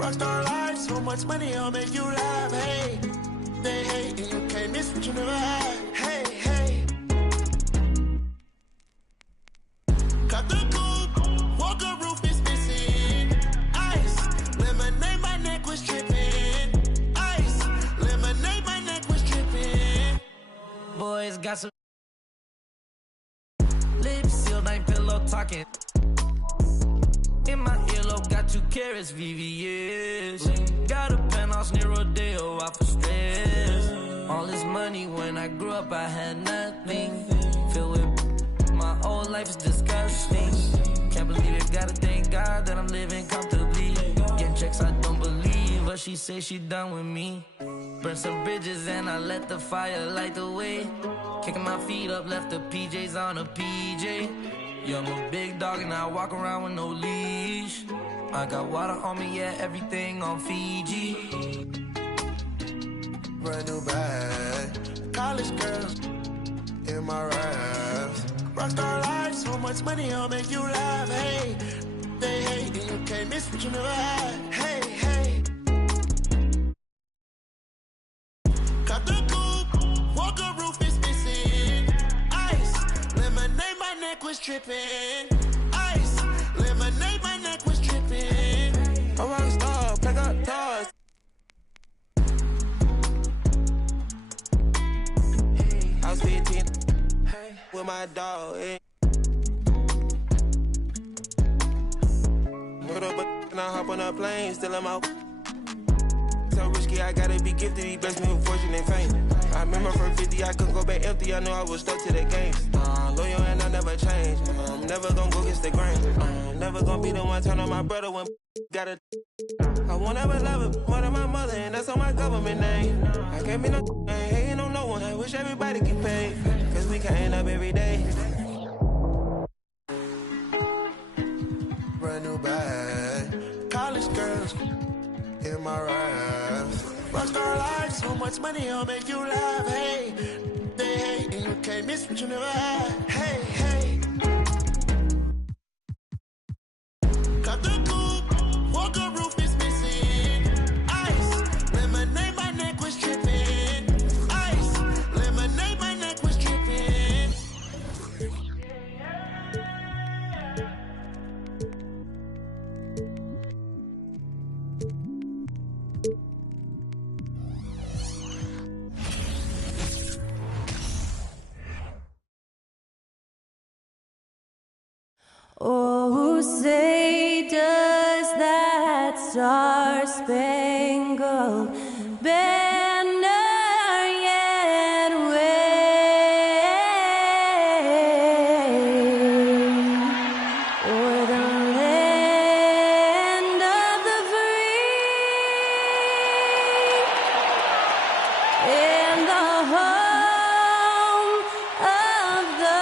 Rockstar life, so much money, I'll make you laugh. Hey, they hate, and you can't miss what you never had. Hey, hey. Cut the coupe, walker roof is missing. Ice, lemonade, my neck was tripping. Ice, lemonade, my neck was tripping. Boys got some lips sealed, ain't pillow talking. In my earlobe, got 2 carats, VVS. Got a penthouse near Rodeo, out for stress. All this money, when I grew up, I had nothing. Filled with my whole life is disgusting. Can't believe it, gotta thank God that I'm living comfortably. Getting checks I don't believe, but she say she done with me. Burn some bridges and I let the fire light the way. Kicking my feet up, left the PJs on a PJ. Yeah, I'm a big dog and I walk around with no leash. I got water on me, yeah, everything on Fiji. Brand new bag, college girls in my raps. Rockstar life, so much money, I'll make you laugh. Hey, they hate, and you can't miss what you never had. Hey, hey. Cut the coupe, walker roof is missing. Ice, lemonade, my neck was tripping. Ice, lemonade, my neck was tripping. A rockstar, pack up toys. I was 15 with my dog. Put up and I hop on a plane, still I'm out. So risky, I gotta be gifted. He blessed me with fortune and fame. I remember from 50, I couldn't go back empty. I know I was stuck to the game. Loyal and I never change. I'm never gonna go against the grain. I'm never gonna be the one turn on my brother when gotta. I won't ever love it more than my mother, and that's on my government name. I can't be no ain't hating on no one. I wish everybody get paid, cause we can't up every day. Brand new bag, college girls in my raps. Rockstar life, so much money, I'll make you laugh. Hey, they hate, and you can't miss what you never had. Hey, hey. Cut the coupe, walker roof is missing. Ice, lemonade, my neck was tripping. Ice, lemonade, my neck was tripping. Oh, say does that star-spangled banner yet wave o'er the land of the free and the home of the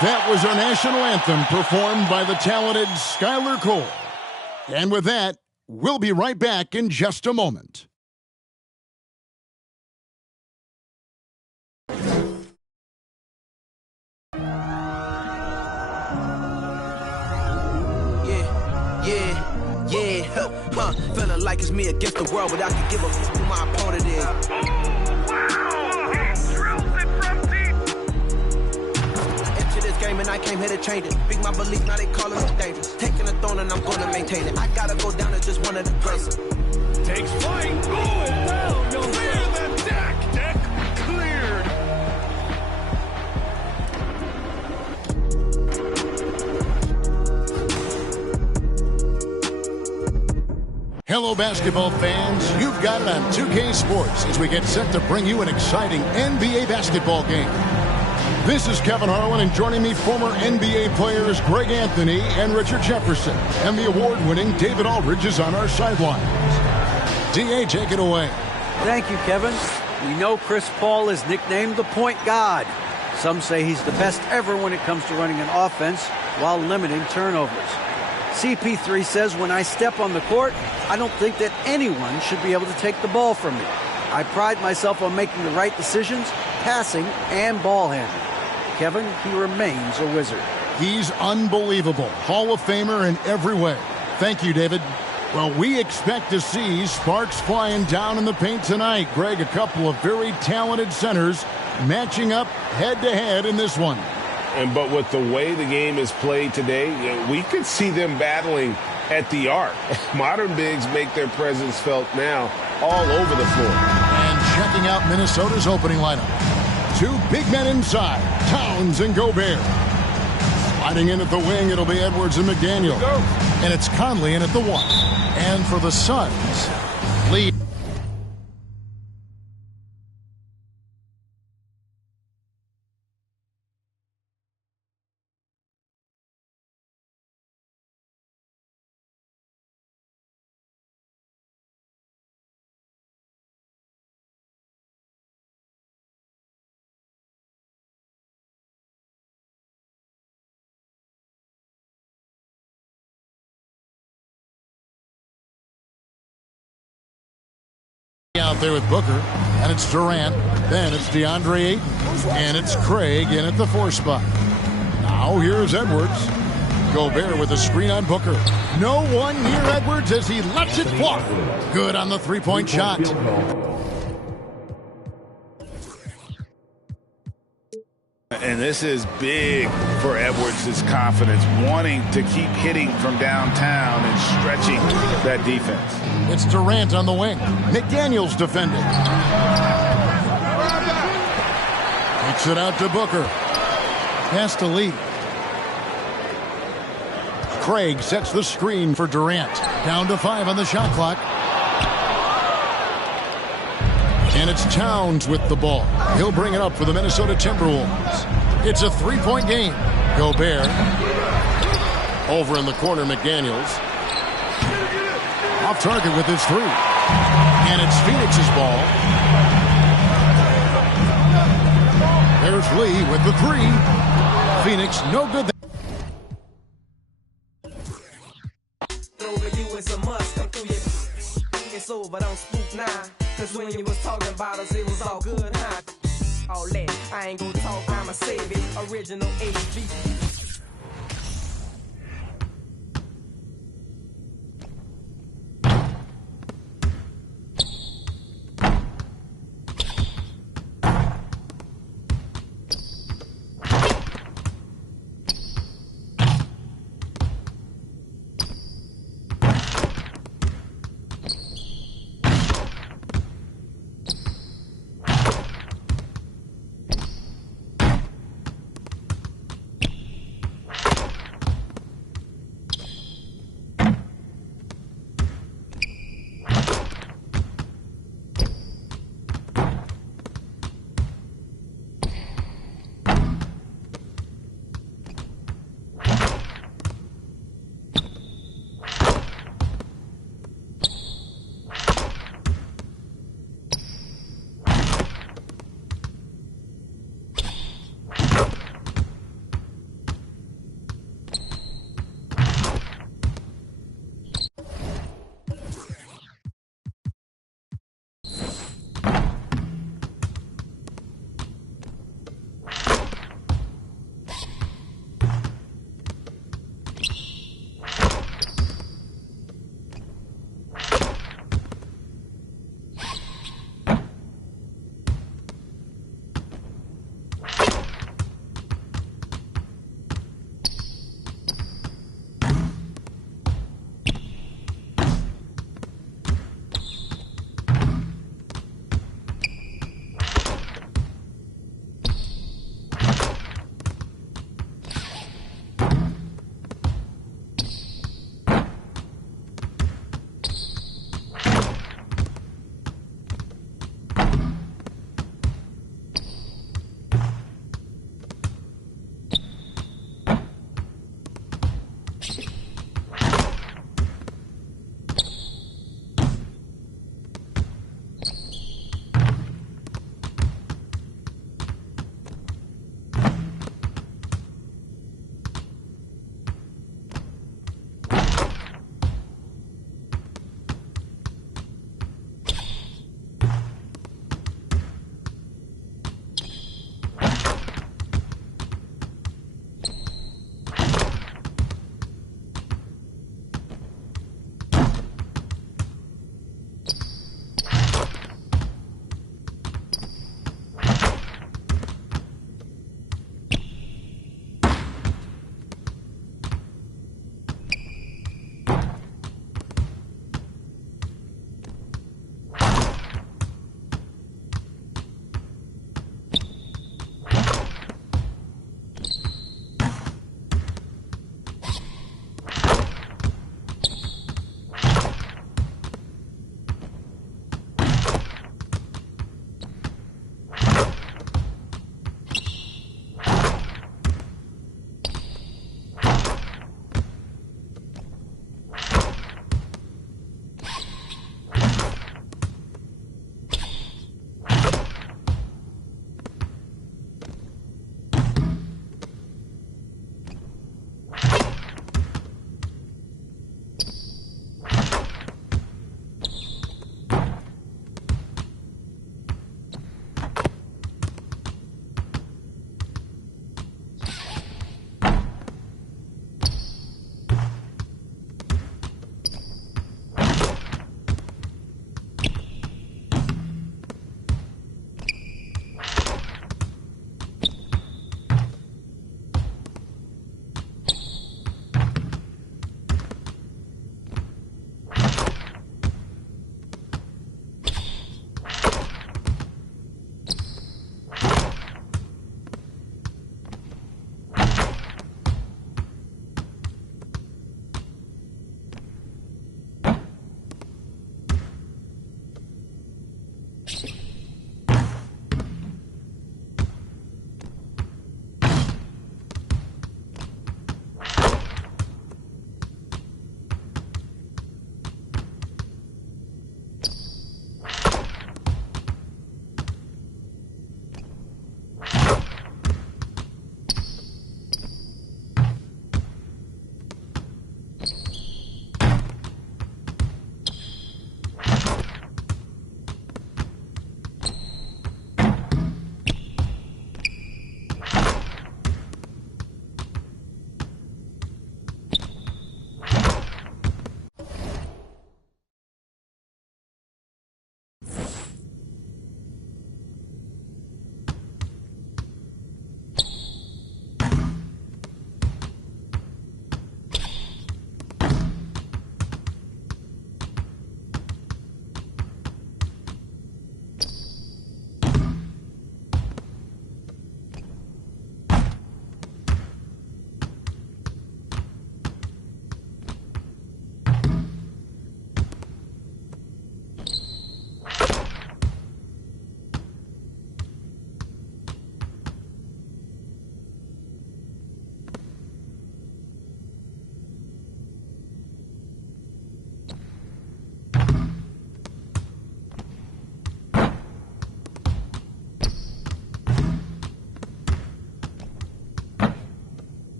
That was our national anthem performed by the talented Skylar Cole. And with that, we'll be right back in just a moment. Feeling like it's me against the world, but I can give a who my opponent is. Game and I came here to change it. Big my belief, now they calling me dangerous. Taking the throne and I'm gonna maintain it. I gotta go down as just one of the greatest. Takes flight, going down. You'll clear the deck. Deck cleared. Hello, basketball fans. You've got it on 2K Sports as we get set to bring you an exciting NBA basketball game. This is Kevin Harlan, and joining me, former NBA players Greg Anthony and Richard Jefferson. And the award-winning David Aldridge is on our sidelines. D.A., take it away. Thank you, Kevin. We know Chris Paul is nicknamed the point god. Some say he's the best ever when it comes to running an offense while limiting turnovers. CP3 says, when I step on the court, I don't think that anyone should be able to take the ball from me. I pride myself on making the right decisions, passing and ball handling. Kevin, he remains a wizard. He's unbelievable. Hall of Famer in every way. Thank you, David. Well, we expect to see sparks flying down in the paint tonight. Greg, a couple of very talented centers matching up head-to-head in this one. But with the way the game is played today, we could see them battling at the arc. Modern bigs make their presence felt now all over the floor. And checking out Minnesota's opening lineup. Two big men inside, Towns and Gobert. Sliding in at the wing, it'll be Edwards and McDaniel. And it's Conley in at the 1. And for the Suns, Lee. Out there with Booker, and it's Durant, then it's DeAndre Ayton, and it's Craig in at the 4 spot. Now here's Edwards. Gobert with a screen on Booker. No one near Edwards as he lets it fly. Good on the three-point shot. And this is big for Edwards' confidence, wanting to keep hitting from downtown and stretching that defense. It's Durant on the wing. McDaniel's defending. Kicks it out to Booker. Pass to Lee. Craig sets the screen for Durant. Down to 5 on the shot clock. And it's Towns with the ball. He'll bring it up for the Minnesota Timberwolves. It's a 3-point game. Gobert. Over in the corner, McDaniels. Off target with his 3. And it's Phoenix's ball. There's Lee with the 3. Phoenix no good. Over you is a must. Come through your. It's over, don't spook now. Cause when you was talking about us, it was all good, huh? All that, I ain't gonna talk, I'ma save it. Original HG.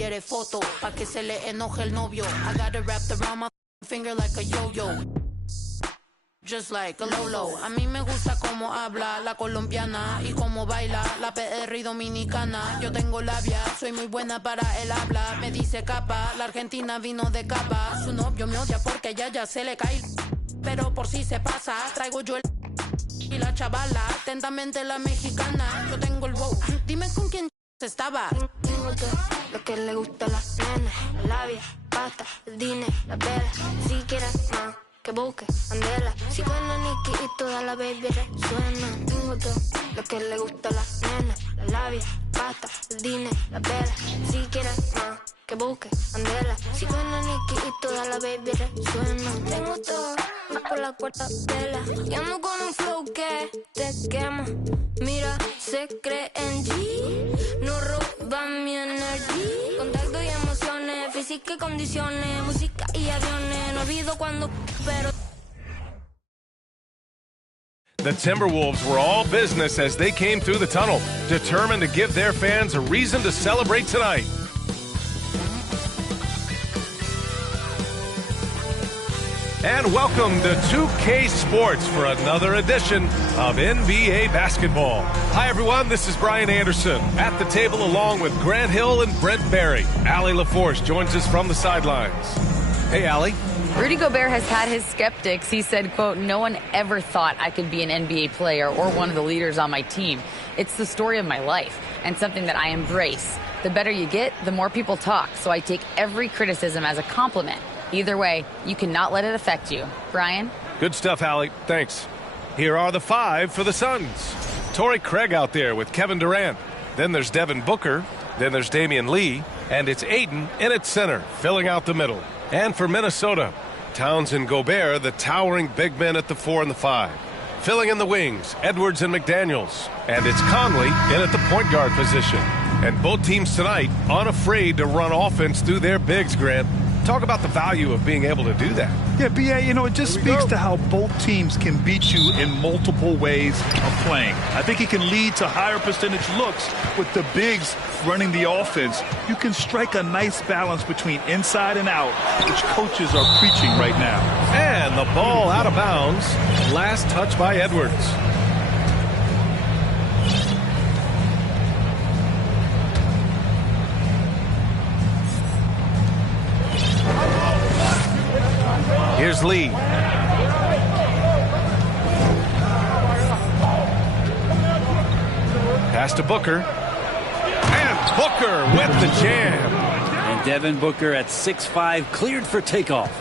quiere foto, pa' que se le enoje el novio. I got it wrapped around my finger like a yo-yo. Just like a Lolo. A mí me gusta cómo habla la colombiana y cómo baila la PR y dominicana. Yo tengo labia, soy muy buena para el habla. Me dice capa, la Argentina vino de capa. Su novio me odia porque ya se le cae. Pero por si se pasa, traigo yo el y la chavala, atentamente la mexicana. Yo tengo el wow, dime con quién estaba. Tengo todo lo que le gusta a las nenas, la labia, pasta, el dinero, la vela. Si quieres más, que busque, andela. Si con la Nicki y toda la baby resuena. Tengo todo lo que le gusta a las nenas, la labia, pasta, el dinero, la vela. Si quieres más, que busque, andela. Si con la Nicki y toda la baby resuena. Tengo todo, voy por la cuarta vela. Y ando con un flow que te quema. Mira, se cree en G, no roba mi energía. Contacto y emociones, física y condiciones, música y aviones. No olvido cuando, pero... The Timberwolves were all business as they came through the tunnel, determined to give their fans a reason to celebrate tonight. And welcome to 2K Sports for another edition of NBA basketball. Hi, everyone. This is Brian Anderson at the table along with Grant Hill and Brent Barry. Allie LaForce joins us from the sidelines. Hey, Allie. Rudy Gobert has had his skeptics. He said, quote, "No one ever thought I could be an NBA player or one of the leaders on my team. It's the story of my life and something that I embrace. The better you get, the more people talk. So I take every criticism as a compliment. Either way, you cannot let it affect you." Brian? Good stuff, Allie. Thanks. Here are the five for the Suns. Torrey Craig out there with Kevin Durant. Then there's Devin Booker. Then there's Damian Lee. And it's Ayton in at center, filling out the middle. And for Minnesota, Towns and Gobert, the towering big men at the 4 and the 5. Filling in the wings, Edwards and McDaniels. And it's Conley in at the point guard position. And both teams tonight unafraid to run offense through their bigs, Grant. Talk about the value of being able to do that. Yeah, B.A., you know, it just speaks to how both teams can beat you in multiple ways of playing. I think it can lead to higher percentage looks with the bigs running the offense. You can strike a nice balance between inside and out, which coaches are preaching right now. And the ball out of bounds. Last touch by Edwards. Here's Lee. Pass to Booker. And Booker with the jam. And Devin Booker at 6'5", cleared for takeoff.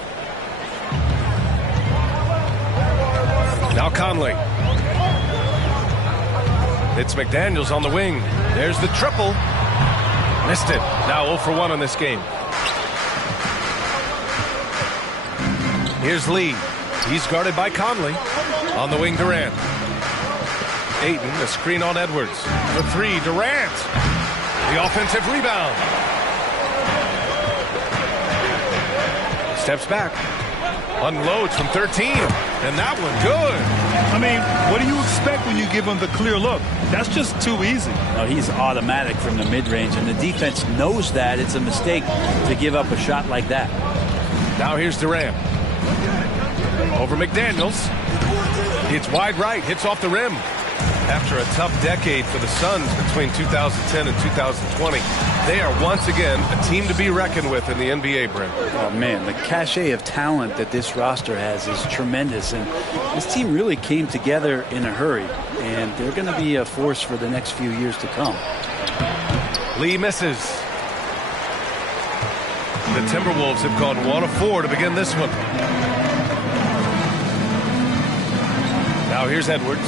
Now Conley. It's McDaniels on the wing. There's the triple. Missed it. Now 0 for 1 in this game. Here's Lee. He's guarded by Conley. On the wing, Durant. Ayton, a screen on Edwards. For 3, Durant. The offensive rebound. Steps back. Unloads from 13. And that one good. I mean, what do you expect when you give him the clear look? That's just too easy. Oh, he's automatic from the mid-range, and the defense knows that. It's a mistake to give up a shot like that. Now here's Durant. Over McDaniels. It's wide right. Hits off the rim. After a tough decade for the Suns between 2010 and 2020, they are once again a team to be reckoned with in the NBA, Brent. Oh, man, the cachet of talent that this roster has is tremendous, and this team really came together in a hurry, and they're going to be a force for the next few years to come. Lee misses. The Timberwolves have gone 1 of 4 to begin this one. Now here's Edwards.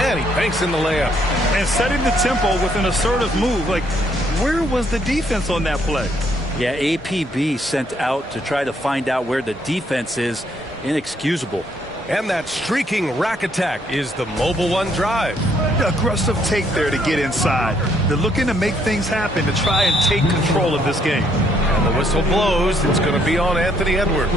And he banks in the layup. And setting the tempo with an assertive move. Like, where was the defense on that play? Yeah, APB sent out to try to find out where the defense is. Inexcusable. And that streaking rack attack is the Mobile One drive. The aggressive take there to get inside. They're looking to make things happen to try and take control of this game. And the whistle blows. It's going to be on Anthony Edwards.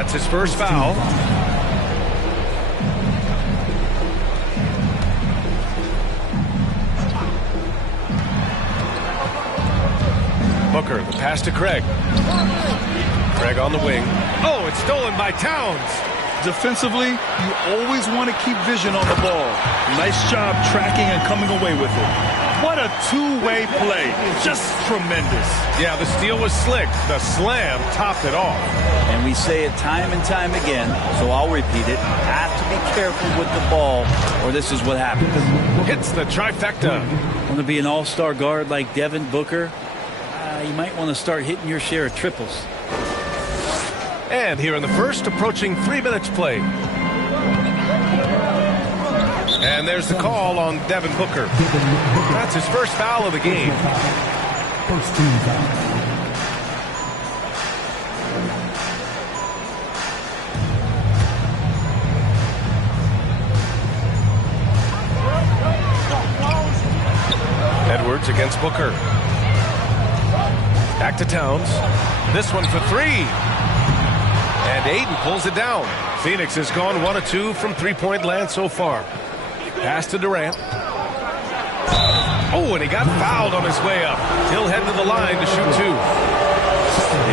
That's his first foul. Booker, the pass to Craig. Craig on the wing. Oh, it's stolen by Towns. Defensively, you always want to keep vision on the ball. Nice job tracking and coming away with it. What a two-way play. Just tremendous. Yeah, the steal was slick. The slam topped it off. And we say it time and time again, so I'll repeat it. Have to be careful with the ball, or this is what happens. Hits the trifecta. Want to be an all-star guard like Devin Booker? You might want to start hitting your share of triples. And here in the first, approaching 3 minutes played. And there's the call on Devin Booker. That's his first foul of the game. First team foul. Edwards against Booker. Back to Towns. This one for three. And Ayton pulls it down. Phoenix has gone 1 of 2 from three-point land so far. Pass to Durant. Oh, and he got fouled on his way up. He'll head to the line to shoot two.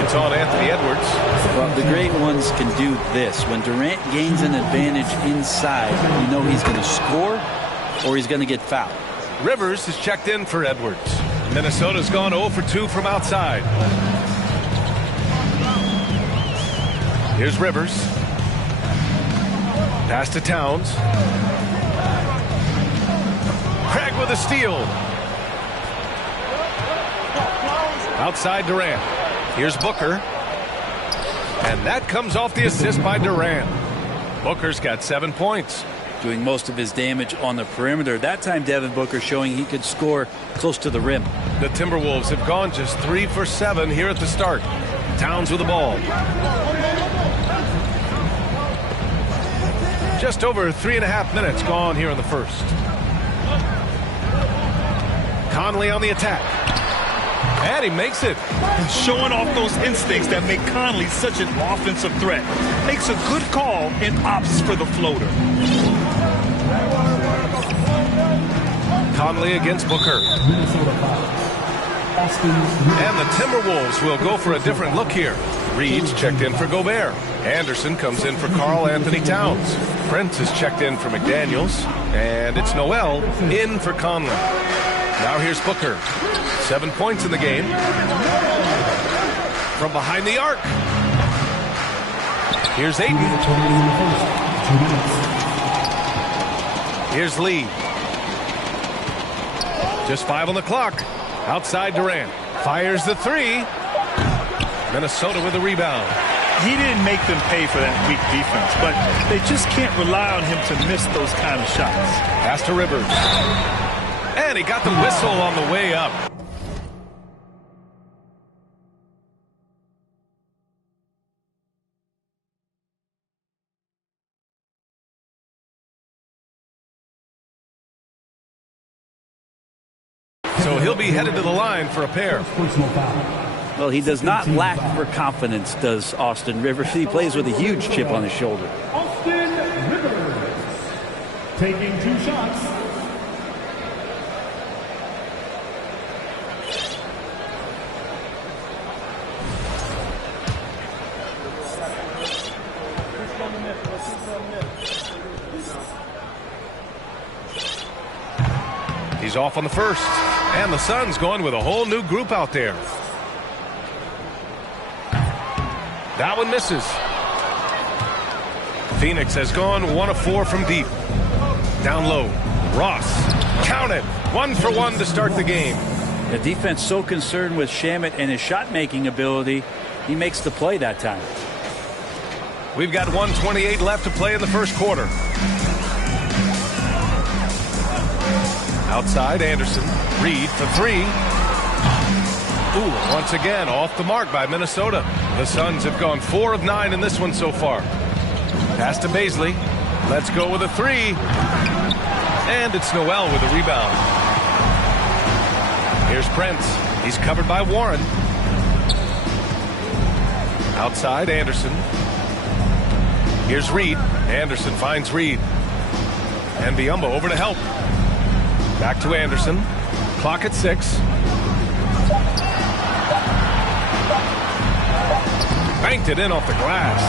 It's on Anthony Edwards. Well, the great ones can do this. When Durant gains an advantage inside, you know he's going to score or he's going to get fouled. Rivers is checked in for Edwards. Minnesota's gone 0 for 2 from outside. Here's Rivers. Pass to Towns. Craig with a steal. Outside Durant. Here's Booker. And that comes off the assist by Durant. Booker's got 7 points. Doing most of his damage on the perimeter. That time Devin Booker showing he could score close to the rim. The Timberwolves have gone just 3 for 7 here at the start. Towns with the ball. Just over 3.5 minutes gone here in the first. Conley on the attack. And he makes it. And showing off those instincts that make Conley such an offensive threat. Makes a good call and opts for the floater. Conley against Booker. And the Timberwolves will go for a different look here. Reed's checked in for Gobert. Anderson comes in for Karl Anthony Towns. Prince is checked in for McDaniels. And it's Noel in for Conley. Now here's Booker. 7 points in the game. From behind the arc. Here's Ayton. Here's Lee. Just 5 on the clock. Outside Durant. Fires the three. Minnesota with a rebound. He didn't make them pay for that weak defense, but they just can't rely on him to miss those kind of shots. Pass to Rivers. And he got the whistle on the way up. So he'll be headed to the line for a pair. Well, he does not lack for confidence, does Austin Rivers. He plays with a huge chip on his shoulder. Austin Rivers taking 2 shots. He's off on the first. And the Suns going with a whole new group out there. That one misses. Phoenix has gone 1 of 4 from deep. Down low. Ross. Count it. 1 for 1 to start the game. The defense so concerned with Shamet and his shot-making ability, he makes the play that time. We've got 1:28 left to play in the first quarter. Outside Anderson. Reed for 3. Ooh, once again off the mark by Minnesota. The Suns have gone 4 of 9 in this one so far. Pass to Baisley. Let's go with a 3. And it's Noel with a rebound. Here's Prince. He's covered by Warren. Outside Anderson. Here's Reed. Anderson finds Reed. And Biyombo over to help. Back to Anderson. Clock at 6. Banked it in off the glass.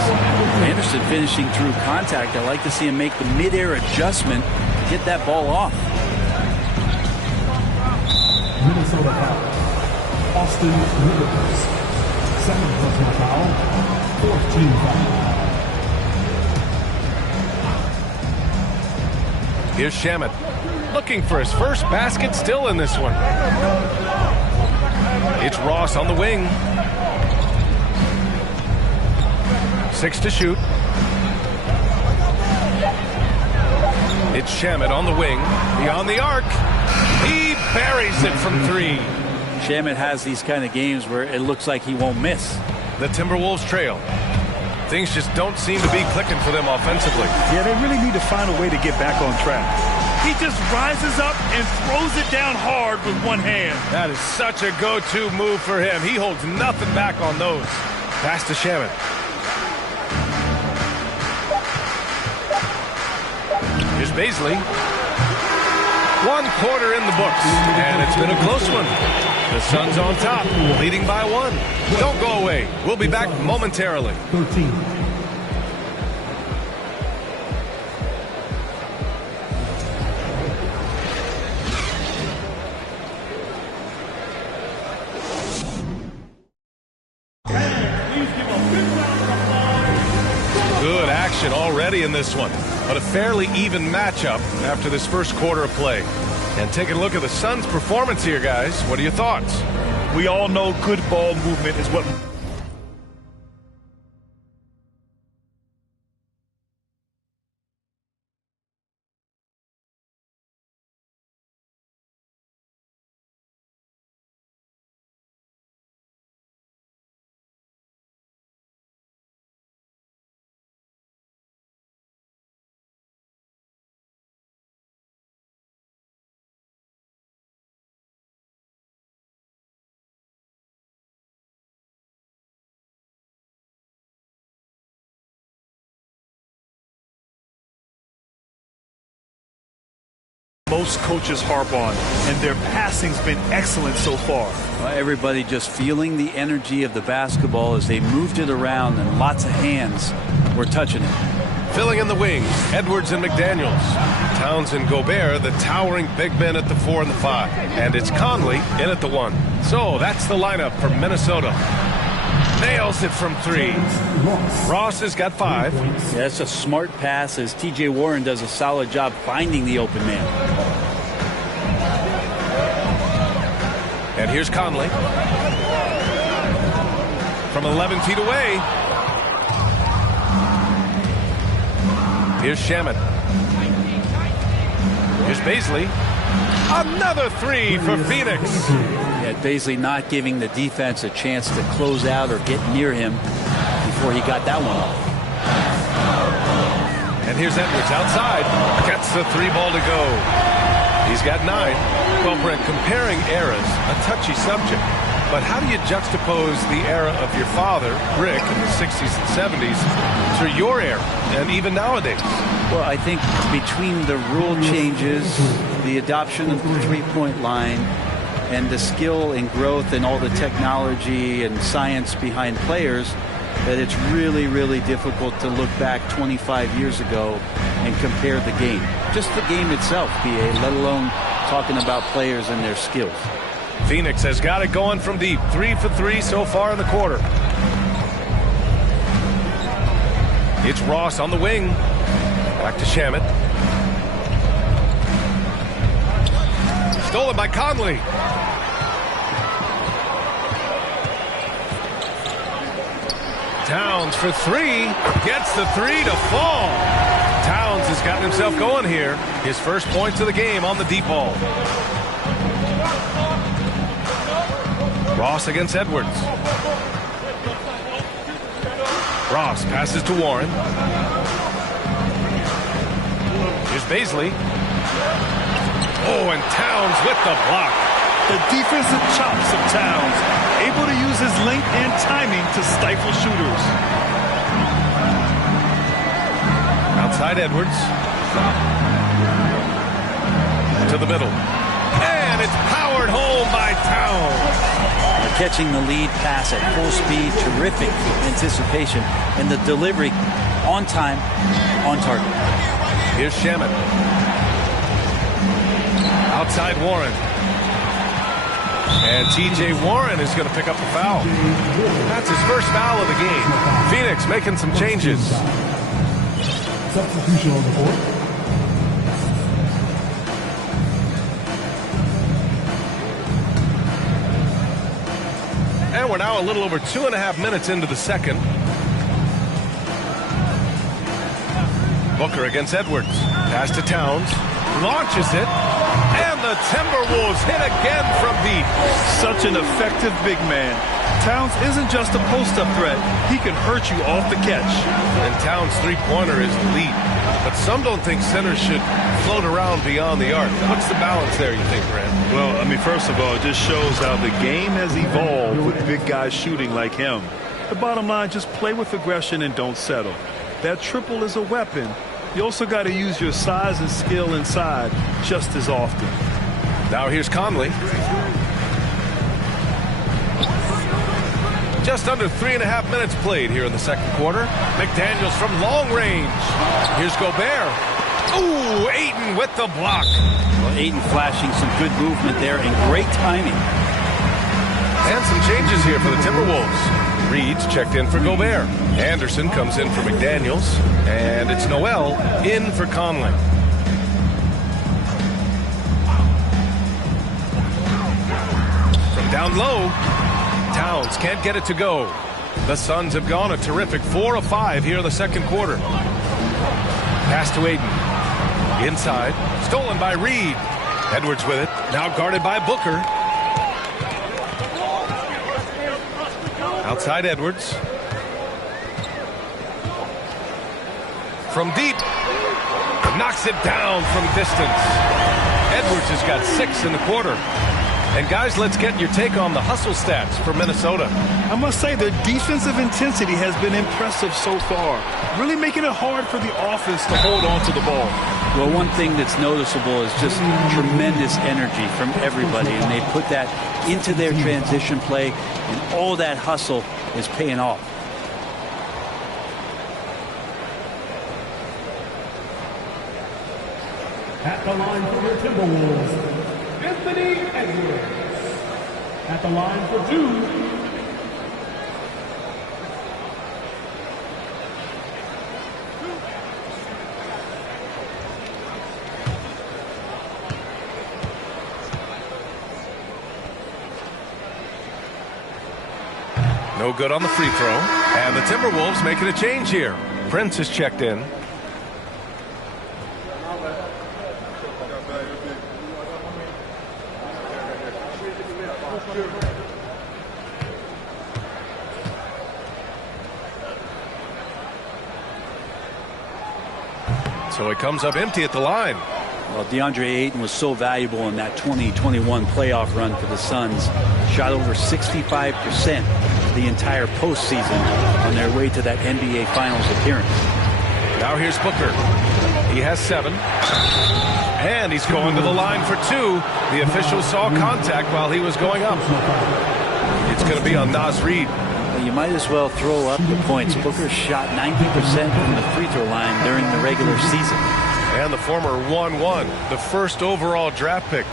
Anderson finishing through contact. I like to see him make the mid-air adjustment to get that ball off. Minnesota foul. Austin Rivers. Second personal foul. Fourth team foul. Here's Shamet. Looking for his first basket, still in this one. It's Ross on the wing. 6 to shoot. It's Shamet on the wing. Beyond the arc. He buries it from 3. Shamet has these kind of games where it looks like he won't miss. The Timberwolves trail. Things just don't seem to be clicking for them offensively. Yeah, they really need to find a way to get back on track. He just rises up and throws it down hard with one hand. That is such a go-to move for him. He holds nothing back on those. Pass to Shamet. Here's Baisley. 1 quarter in the books, and it's been a close one. The Suns on top, leading by 1. Don't go away. We'll be back momentarily. 13. Good action already in this one, but a fairly even matchup after this first quarter of play. And taking a look at the Suns' performance here, guys. What are your thoughts? We all know good ball movement is what... most coaches harp on, and their passing's been excellent so far. Well, everybody just feeling the energy of the basketball as they moved it around, and lots of hands were touching it. Filling in the wings, Edwards and McDaniels. Towns and Gobert, the towering big men at the 4 and the 5. And it's Conley in at the 1. So that's the lineup for Minnesota. Nails it from 3. Ross has got 5. Yeah, that's a smart pass as T.J. Warren does a solid job finding the open man. And here's Conley. From 11 feet away. Here's Shamet. Here's Baisley. Another 3 for Phoenix. Yeah, Baisley not giving the defense a chance to close out or get near him before he got that one off. And here's Edwards outside. Gets the 3 ball to go. He's got 9. Well, Brent, comparing eras, a touchy subject. But how do you juxtapose the era of your father, Rick, in the 60s and 70s to your era, and even nowadays? Well, I think between the rule changes, the adoption of the three-point line, and the skill and growth and all the technology and science behind players, that it's really, really difficult to look back 25 years ago and compare the game. Just the game itself, B.A., let alone talking about players and their skills. Phoenix has got it going from deep. 3 for 3 so far in the quarter. It's Ross on the wing. Back to Shamet. Stolen by Conley. Towns for 3. Gets the 3 to fall. Towns has gotten himself going here. His first points of the game on the deep ball. Ross against Edwards. Ross passes to Warren. Here's Baisley. Oh, and Towns with the block. The defensive chops of Towns, able to use his length and timing to stifle shooters. Outside Edwards. To the middle. And it's powered home by Towns. Catching the lead pass at full speed, terrific anticipation, and the delivery on time, on target. Here's Shamet. Outside Warren. And T.J. Warren is going to pick up the foul. That's his first foul of the game. Phoenix making some changes. Substitution on the board. And we're now a little over 2.5 minutes into the second. Booker against Edwards. Pass to Towns. Launches it. And the Timberwolves hit again from deep. Such an effective big man. Towns isn't just a post-up threat. He can hurt you off the catch. And Towns' three-pointer is elite. But some don't think centers should float around beyond the arc. What's the balance there, you think, Brent? Well, I mean, first of all, it just shows how the game has evolved with big guys shooting like him. The bottom line, just play with aggression and don't settle. That triple is a weapon. You also got to use your size and skill inside just as often. Now here's Conley. Just under 3.5 minutes played here in the second quarter. McDaniels from long range. Here's Gobert. Ooh, Ayton with the block. Well, Ayton flashing some good movement there and great timing. And some changes here for the Timberwolves. Reed's checked in for Gobert. Anderson comes in for McDaniels. And it's Noel in for Conley. From down low, Towns can't get it to go. The Suns have gone a terrific 4 of 5 here in the second quarter. Pass to Ayton. Inside. Stolen by Reed. Edwards with it. Now guarded by Booker. Outside Edwards. From deep. Knocks it down from distance. Edwards has got 6 in the quarter. And guys, let's get your take on the hustle stats for Minnesota. I must say their defensive intensity has been impressive so far. Really making it hard for the offense to hold on to the ball. Well, one thing that's noticeable is just tremendous energy from everybody, and they put that into their transition play, and all that hustle is paying off. At the line for the Timberwolves, Anthony Edwards. At the line for 2. No good on the free throw. And the Timberwolves making a change here. Prince is checked in. So he comes up empty at the line. Well, DeAndre Ayton was so valuable in that 2021 playoff run for the Suns. Shot over 65% the entire postseason on their way to that NBA Finals appearance. Now here's Booker. He has 7. And he's going to the line for 2. The official saw contact while he was going up. It's going to be on Naz Reid. Well, you might as well throw up the points. Booker shot 90% from the free throw line during the regular season. And the former 1-1, the first overall draft pick,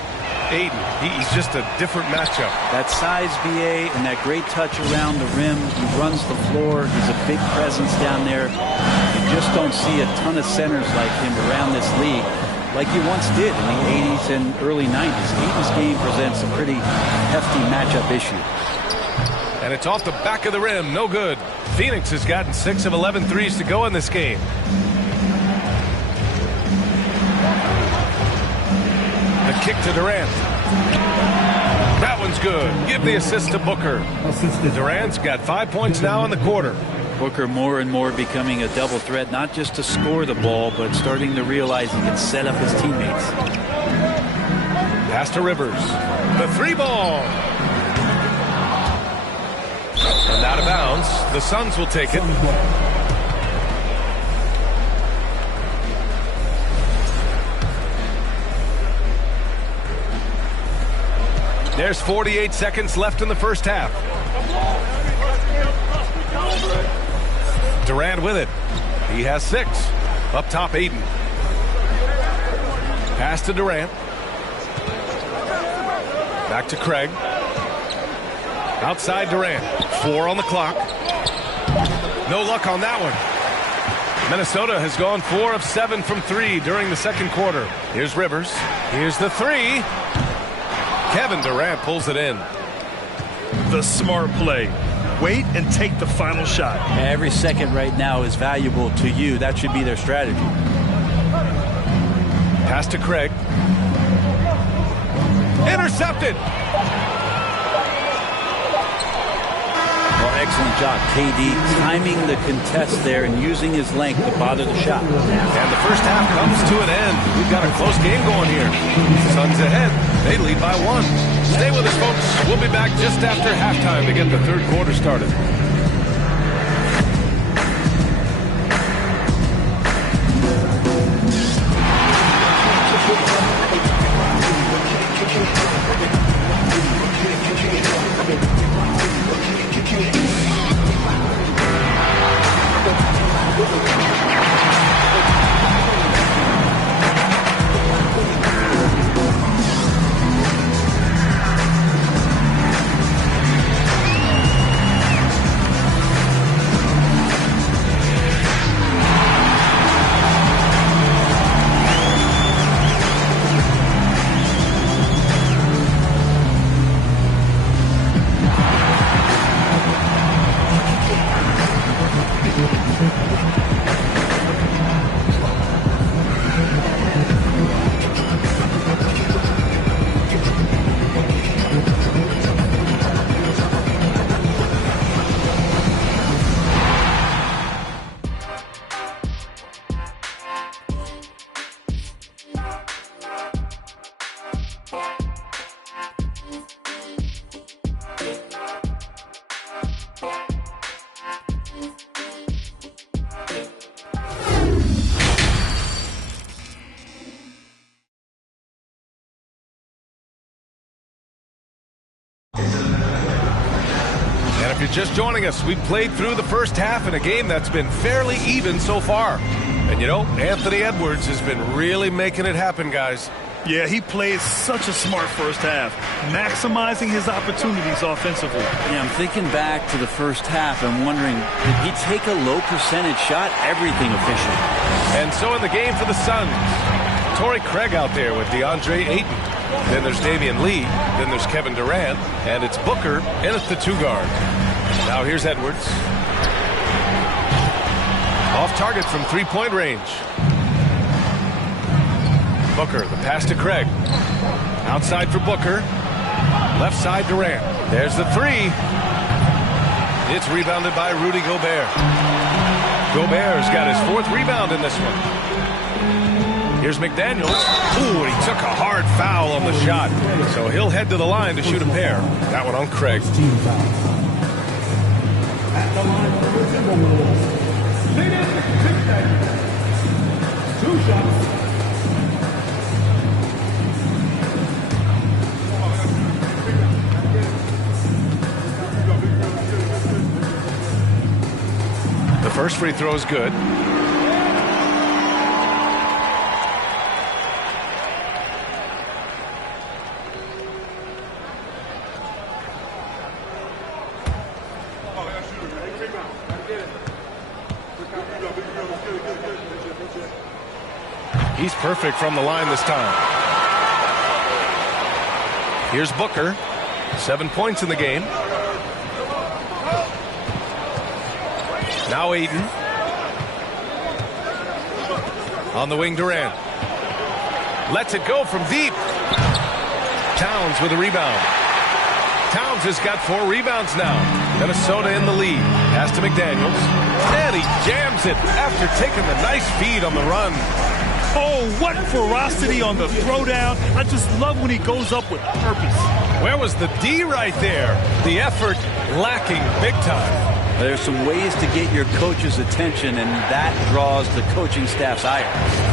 Ayton. He's just a different matchup. That size, BA, and that great touch around the rim. He runs the floor. He's a big presence down there. You just don't see a ton of centers like him around this league like you once did in the 80s and early 90s. Ayton's game presents a pretty hefty matchup issue. And it's off the back of the rim. No good. Phoenix has gotten 6 of 11 threes to go in this game. The kick to Durant. That one's good. Give the assist to Booker. Durant's got 5 points now in the quarter. Booker more and more becoming a double threat, not just to score the ball, but starting to realize he can set up his teammates. Pass to Rivers. The 3-ball. And out of bounds. The Suns will take it. There's 48 seconds left in the first half. Durant with it. He has 6. Up top, Ayton. Pass to Durant. Back to Craig. Outside Durant. 4 on the clock. No luck on that one. Minnesota has gone 4 of 7 from 3 during the second quarter. Here's Rivers. Here's the 3. Kevin Durant pulls it in. The smart play. Wait and take the final shot. Every second right now is valuable to you. That should be their strategy. Pass to Craig. Intercepted. Well, excellent job, KD, timing the contest there and using his length to bother the shot. And the first half comes to an end. We've got a close game going here. Suns ahead. They lead by 1. Stay with us, folks. We'll be back just after halftime to get the third quarter started. If you're just joining us, we've played through the first half in a game that's been fairly even so far. And you know, Anthony Edwards has been really making it happen, guys. Yeah, he played such a smart first half, maximizing his opportunities offensively. Yeah, I'm thinking back to the first half and wondering, did he take a low percentage shot? Everything efficient. And so in the game for the Suns, Torrey Craig out there with DeAndre Ayton. Then there's Damian Lee. Then there's Kevin Durant. And it's Booker in at the 2 guard. Now here's Edwards. Off target from 3-point range. Booker, the pass to Craig. Outside for Booker. Left side Durant. There's the 3. It's rebounded by Rudy Gobert. Gobert's got his 4th rebound in this one. Here's McDaniels. Ooh, and he took a hard foul on the shot. So he'll head to the line to shoot a pair. That one on Craig. At the line for the Timberwolves, Dennis McDaniels. 2 shots. The first free throw is good. He's perfect from the line this time. Here's Booker. 7 points in the game. Now Ayton. On the wing, Durant. Lets it go from deep. Towns with a rebound. Towns has got 4 rebounds now. Minnesota in the lead. Pass to McDaniels. And he jams it after taking the nice feed on the run. Oh, what ferocity on the throwdown. I just love when he goes up with purpose. Where was the D right there? The effort lacking big time. There's some ways to get your coach's attention, and that draws the coaching staff's ire.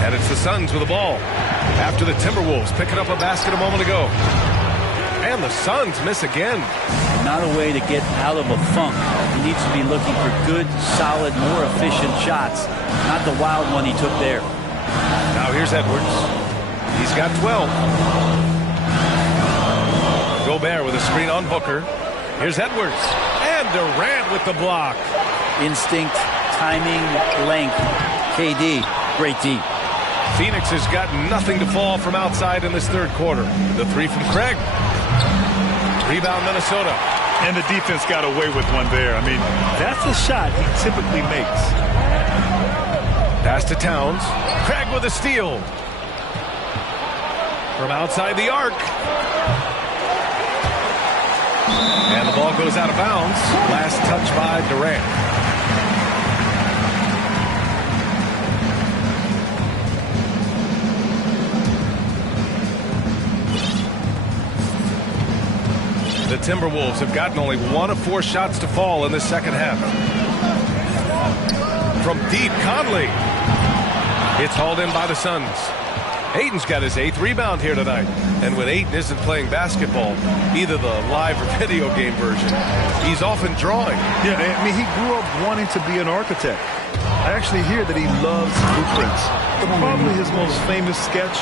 And it's the Suns with the ball. After the Timberwolves picking up a basket a moment ago. And the Suns miss again. Not a way to get out of a funk. He needs to be looking for good, solid, more efficient shots. Not the wild one he took there. Now here's Edwards. He's got 12. Gobert with a screen on Booker. Here's Edwards. And Durant with the block. Instinct, timing, length. KD, great D. Phoenix has got nothing to fall from outside in this third quarter. The three from Craig. Rebound Minnesota. And the defense got away with one there. I mean, that's a shot he typically makes. Pass to Towns. Craig with a steal. From outside the arc. And the ball goes out of bounds. Last touch by Durant. The Timberwolves have gotten only 1 of 4 shots to fall in the second half. From deep, Conley. It's hauled in by the Suns. Ayton's got his 8th rebound here tonight. And when Ayton isn't playing basketball, either the live or video game version, he's often drawing. Yeah, I mean, he grew up wanting to be an architect. I actually hear that he loves blueprints. But probably his most famous sketch,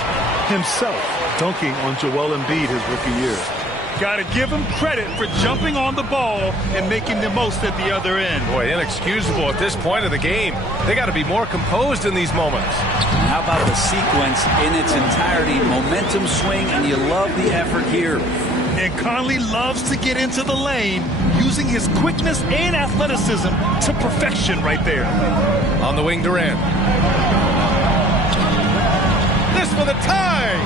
himself dunking on Joel Embiid his rookie year. Got to give him credit for jumping on the ball and making the most at the other end. Boy, inexcusable at this point of the game. They got to be more composed in these moments. How about the sequence in its entirety? Momentum swing, and you love the effort here. And Conley loves to get into the lane, using his quickness and athleticism to perfection right there. On the wing, Durant. This for the tie.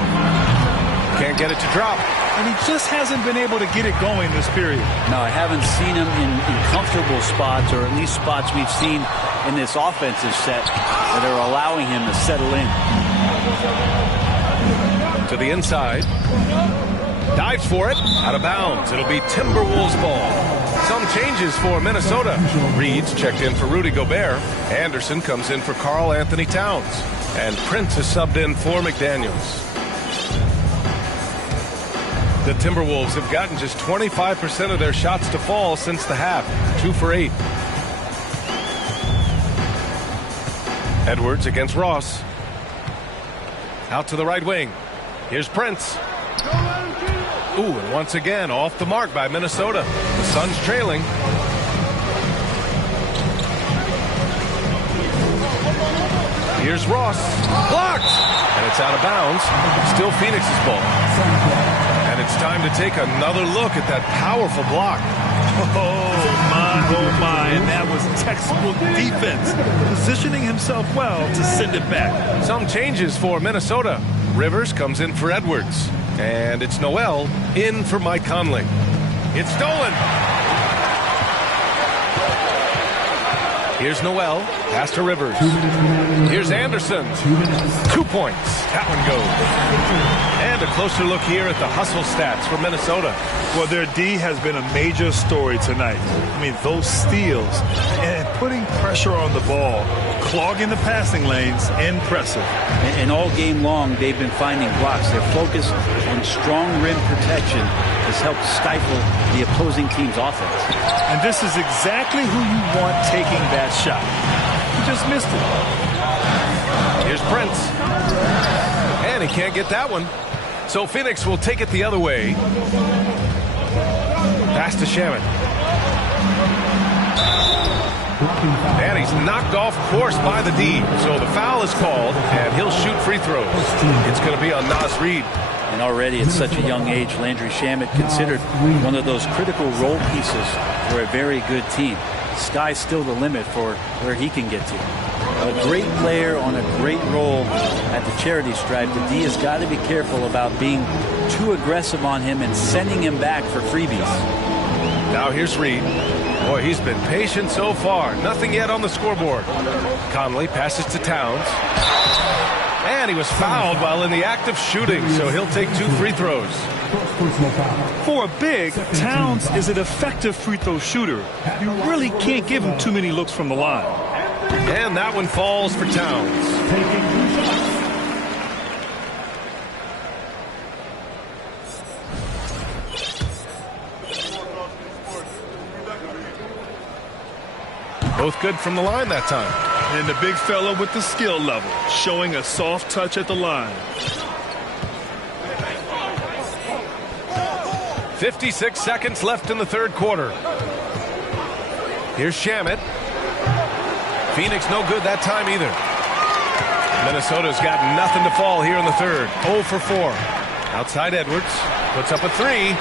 Can't get it to drop. And he just hasn't been able to get it going this period. No, I haven't seen him in comfortable spots, or at least spots we've seen in this offensive set that are allowing him to settle in. To the inside. Dives for it. Out of bounds. It'll be Timberwolves ball. Some changes for Minnesota. Reed's checked in for Rudy Gobert. Anderson comes in for Karl Anthony Towns. And Prince is subbed in for McDaniels. The Timberwolves have gotten just 25% of their shots to fall since the half. 2 for 8. Edwards against Ross. Out to the right wing. Here's Prince. Ooh, and once again off the mark by Minnesota. The Suns trailing. Here's Ross. Blocked! And it's out of bounds. Still Phoenix's ball. And it's time to take another look at that powerful block. Oh my, and that was textbook defense. Positioning himself well to send it back. Some changes for Minnesota. Rivers comes in for Edwards. And it's Noel in for Mike Conley. It's stolen. Here's Noel. Pass to Rivers. Here's Anderson. 2 points. That one goes. And a closer look here at the hustle stats for Minnesota. Well, their D has been a major story tonight. I mean, those steals and putting pressure on the ball, clogging the passing lanes, impressive. And all game long, they've been finding blocks. Their focus on strong rim protection has helped stifle the opposing team's offense. And this is exactly who you want taking that shot. He just missed it. Here's Prince. And he can't get that one. So Phoenix will take it the other way. Pass to Shaman. And he's knocked off course by the D. So the foul is called, and he'll shoot free throws. It's going to be on Naz Reid. And already at such a young age, Landry Shamet considered one of those critical role pieces for a very good team. Sky's still the limit for where he can get to. A great player on a great role at the charity stripe. The D has got to be careful about being too aggressive on him and sending him back for freebies. Now here's Reed. Boy, he's been patient so far. Nothing yet on the scoreboard. Conley passes to Towns. And he was fouled while in the act of shooting, so he'll take 2 free throws. For a big, Towns is an effective free throw shooter. You really can't give him too many looks from the line. And that one falls for Towns. Both good from the line that time. And the big fella with the skill level, showing a soft touch at the line. 56 seconds left in the third quarter. Here's Shamet. Phoenix no good that time either. Minnesota's got nothing to fall here in the third. 0 for 4. Outside Edwards. Puts up a 3.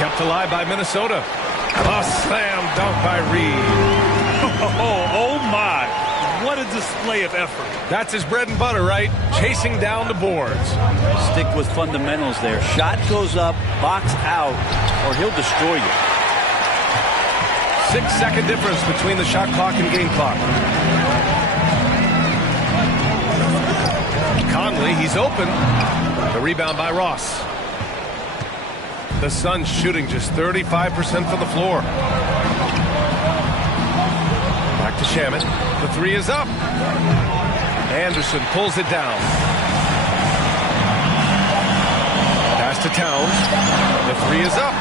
Kept alive by Minnesota. A slam dunk by Reed. Oh my. What a display of effort. That's his bread and butter, right? Chasing down the boards. Stick with fundamentals there. Shot goes up, box out, or he'll destroy you. 6-second difference between the shot clock and game clock. Conley, he's open. The rebound by Ross. The Suns shooting just 35% from the floor. Back to Shamet. The 3 is up. Anderson pulls it down. Pass to Towns. The 3 is up.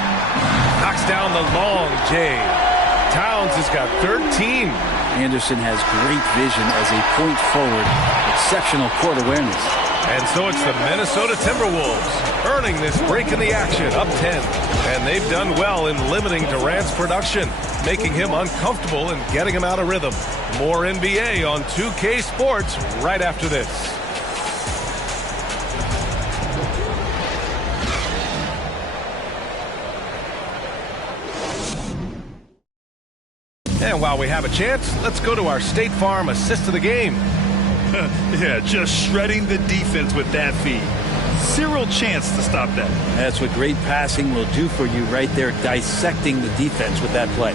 Knocks down the long J. Towns has got 13. Anderson has great vision as a point forward. Exceptional court awareness. And so it's the Minnesota Timberwolves earning this break in the action, up 10. And they've done well in limiting Durant's production, making him uncomfortable and getting him out of rhythm. More NBA on 2K Sports right after this. And while we have a chance, let's go to our State Farm assist of the game. Yeah, just shredding the defense with that feed. Zero chance to stop that. That's what great passing will do for you right there, dissecting the defense with that play.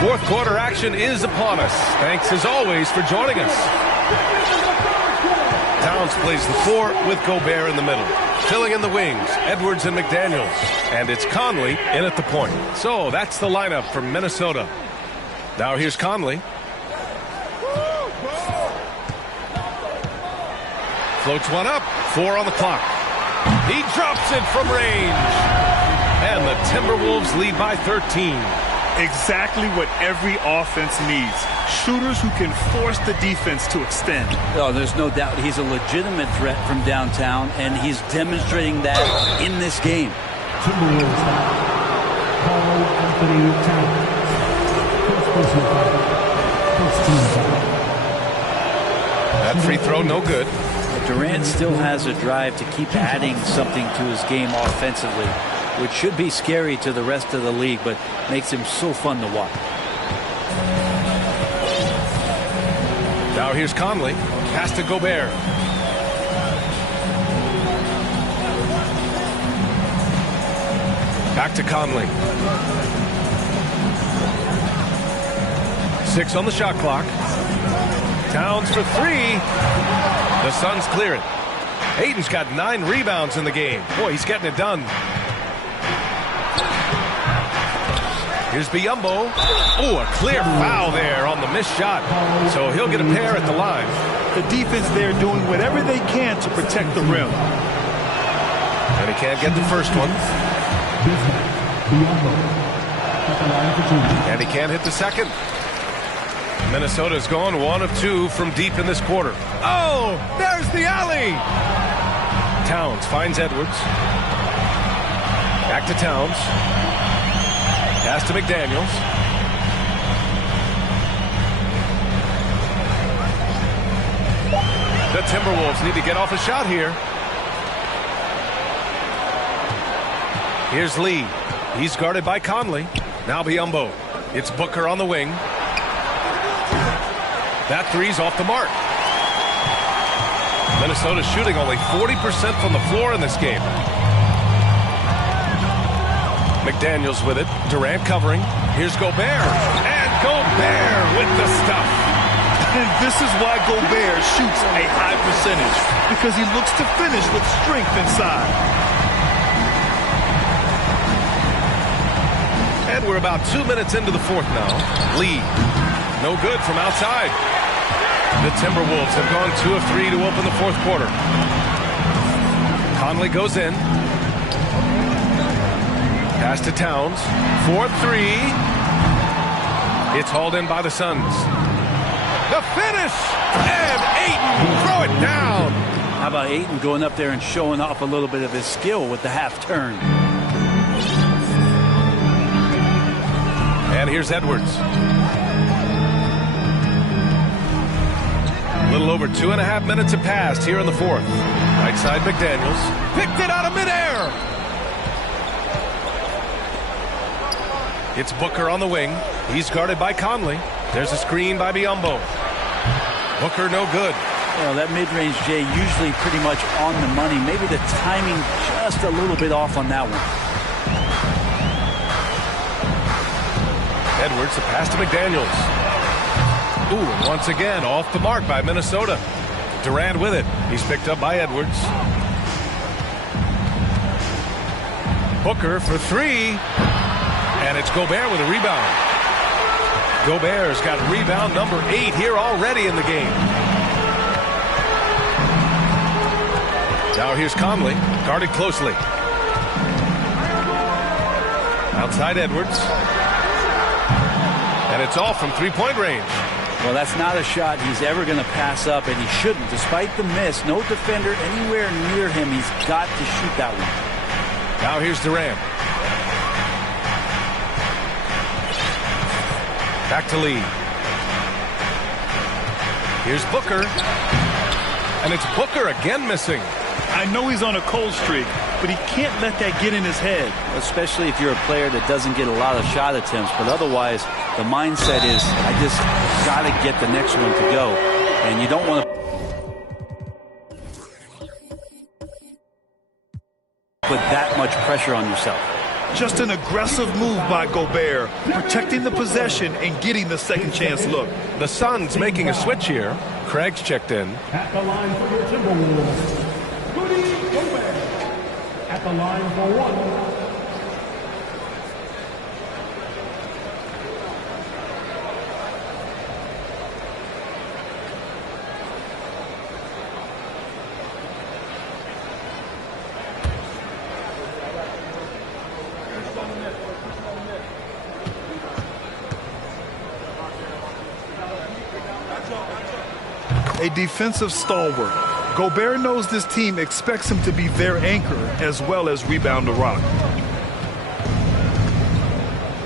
Fourth quarter action is upon us. Thanks as always for joining us. Towns plays the 4 with Gobert in the middle. Filling in the wings, Edwards and McDaniels. And it's Conley in at the point. So that's the lineup for Minnesota. Now here's Conley. Floats one up. 4 on the clock. He drops it from range. And the Timberwolves lead by 13. Exactly what every offense needs. Shooters who can force the defense to extend. Oh, there's no doubt he's a legitimate threat from downtown, and he's demonstrating that in this game. Timberwolves Karl Anthony Towns. That free throw no good. Durant still has a drive to keep adding something to his game offensively, which should be scary to the rest of the league, but makes him so fun to watch. Now here's Conley. Pass to Gobert. Back to Conley. 6 on the shot clock. Towns for 3. The Suns clear it. Ayton's got 9 rebounds in the game. Boy, he's getting it done. Here's Biyombo. Oh, a clear foul there on the missed shot. So he'll get a pair at the line. The defense there doing whatever they can to protect the rim. And he can't get the first one. And he can't hit the second. Minnesota's gone 1 of 2 from deep in this quarter. Oh, there's the alley. Towns finds Edwards. Back to Towns. Pass to McDaniels. The Timberwolves need to get off a shot here. Here's Lee. He's guarded by Conley. Now Biyombo. It's Booker on the wing. That three's off the mark. Minnesota shooting only 40% from the floor in this game. McDaniels with it. Durant covering. Here's Gobert. And Gobert with the stuff. And this is why Gobert shoots a high percentage, because he looks to finish with strength inside. And we're about 2 minutes into the fourth now. Lee, no good from outside. The Timberwolves have gone 2 of 3 to open the fourth quarter. Conley goes in. Pass to Towns. 4-3. It's hauled in by the Suns. The finish! And Ayton throw it down! How about Ayton going up there and showing off a little bit of his skill with the half turn? And here's Edwards. A little over 2.5 minutes have passed here in the fourth. Right side McDaniels. Picked it out of midair! It's Booker on the wing. He's guarded by Conley. There's a screen by Biyombo. Booker no good. Well, that mid-range, Jay, usually pretty much on the money. Maybe the timing just a little bit off on that one. Edwards, a pass to McDaniels. Ooh, and once again, off the mark by Minnesota. Durant with it. He's picked up by Edwards. Booker for three. And it's Gobert with a rebound. Gobert's got rebound number 8 here already in the game. Now here's Conley, guarded closely. Outside Edwards. And it's all from three-point range. Well, that's not a shot he's ever going to pass up, and he shouldn't. Despite the miss, no defender anywhere near him. He's got to shoot that one. Now here's Durant. Back to Lee. Here's Booker. And it's Booker again missing. I know he's on a cold streak, but he can't let that get in his head. Especially if you're a player that doesn't get a lot of shot attempts. But otherwise, the mindset is, I just got to get the next one to go. And you don't want to put that much pressure on yourself. Just an aggressive move by Gobert, protecting the possession and getting the second chance look. The Suns making a switch here. Craig's checked in. At the line for your Timberwolves, Rudy Gobert. At the line for one. A defensive stalwart. Gobert knows this team expects him to be their anchor as well as rebound the rock.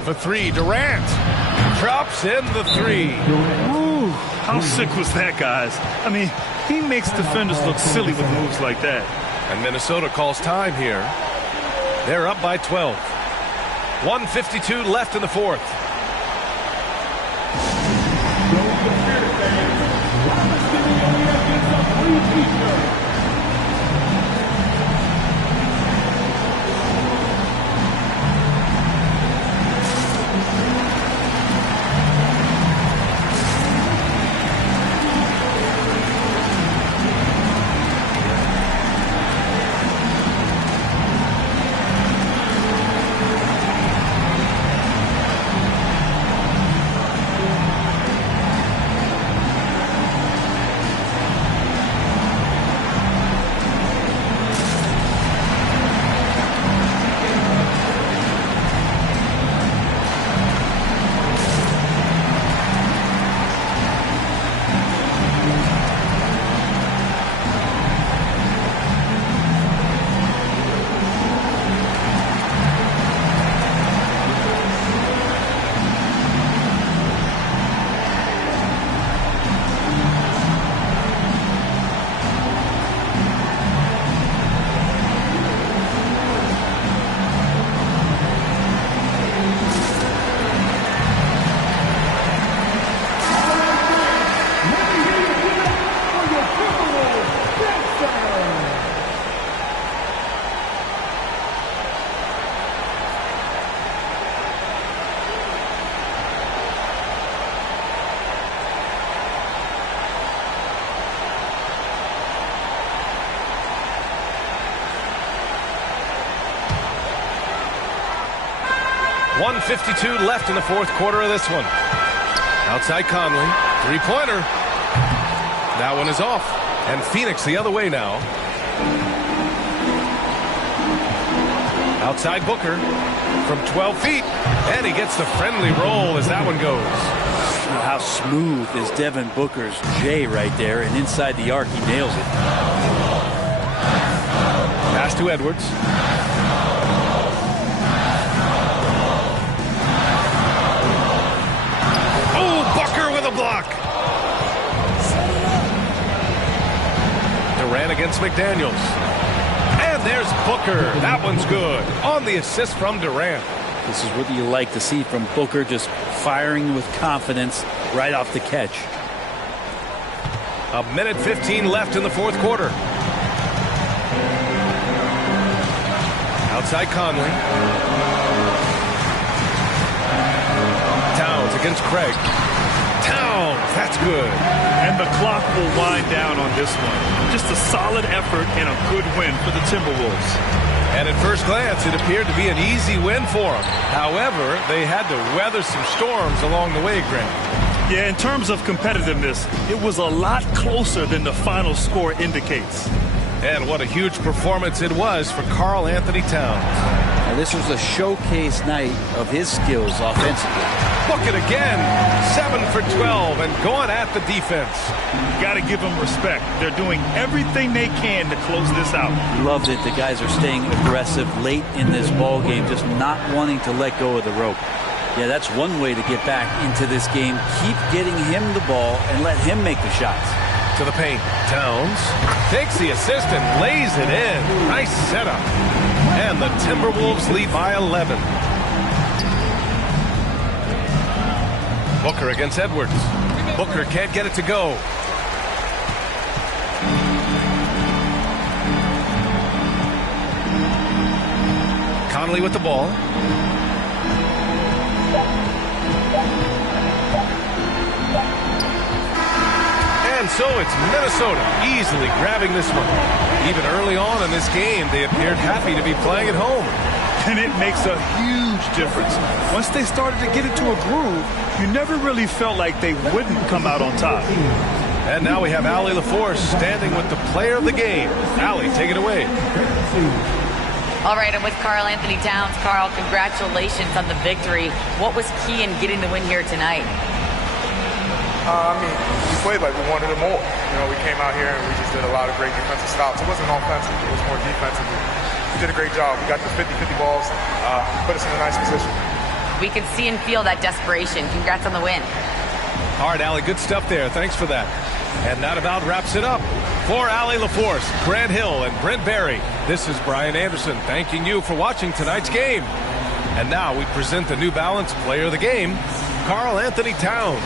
For three, Durant drops in the three. Ooh, how sick was that, guys? I mean, he makes defenders look silly with moves like that. And Minnesota calls time here. They're up by 12. 1:52 left in the fourth. 1:52 left in the fourth quarter of this one. Outside Conley, three-pointer. That one is off. And Phoenix the other way now. Outside Booker from 12 feet. And he gets the friendly roll as that one goes. How smooth is Devin Booker's J right there, and inside the arc he nails it. Pass to Edwards. Oh, Booker with a block. Durant against McDaniels. And there's Booker. That one's good. On the assist from Durant. This is what you like to see from Booker, just firing with confidence right off the catch. 1:15 left in the fourth quarter. Outside Conley. Towns against Craig. Towns, that's good. And the clock will wind down on this one. Just a solid effort and a good win for the Timberwolves. And at first glance, it appeared to be an easy win for them. However, they had to weather some storms along the way, Grant. Yeah, in terms of competitiveness, it was a lot closer than the final score indicates. And what a huge performance it was for Karl Anthony Towns. Now, this was a showcase night of his skills offensively. Look it again. 7 for 12 and going at the defense. You got to give them respect. They're doing everything they can to close this out. Love that the guys are staying aggressive late in this ball game, just not wanting to let go of the rope. Yeah, that's one way to get back into this game. Keep getting him the ball and let him make the shots. To the paint. Towns takes the assist and lays it in. Nice setup. And the Timberwolves lead by 11. Booker against Edwards. Booker can't get it to go. Conley with the ball. And so it's Minnesota easily grabbing this one. Even early on in this game, they appeared happy to be playing at home. And it makes a huge difference. Once they started to get into a groove, you never really felt like they wouldn't come out on top. And now we have Allie LaForce standing with the player of the game. Allie, take it away. All right, I'm with Karl Anthony Towns. Karl, congratulations on the victory. What was key in getting the win here tonight? We played like we wanted it more. We came out here and we just did a lot of great defensive stops. It wasn't offensive, it was more defensive. We did a great job. We got the 50-50 balls, put us in a nice position. We can see and feel that desperation. Congrats on the win. All right, Allie, good stuff there. Thanks for that. And that about wraps it up. For Allie LaForce, Grant Hill, and Brent Barry, this is Brian Anderson thanking you for watching tonight's game. And now we present the New Balance player of the game, Karl Anthony Towns.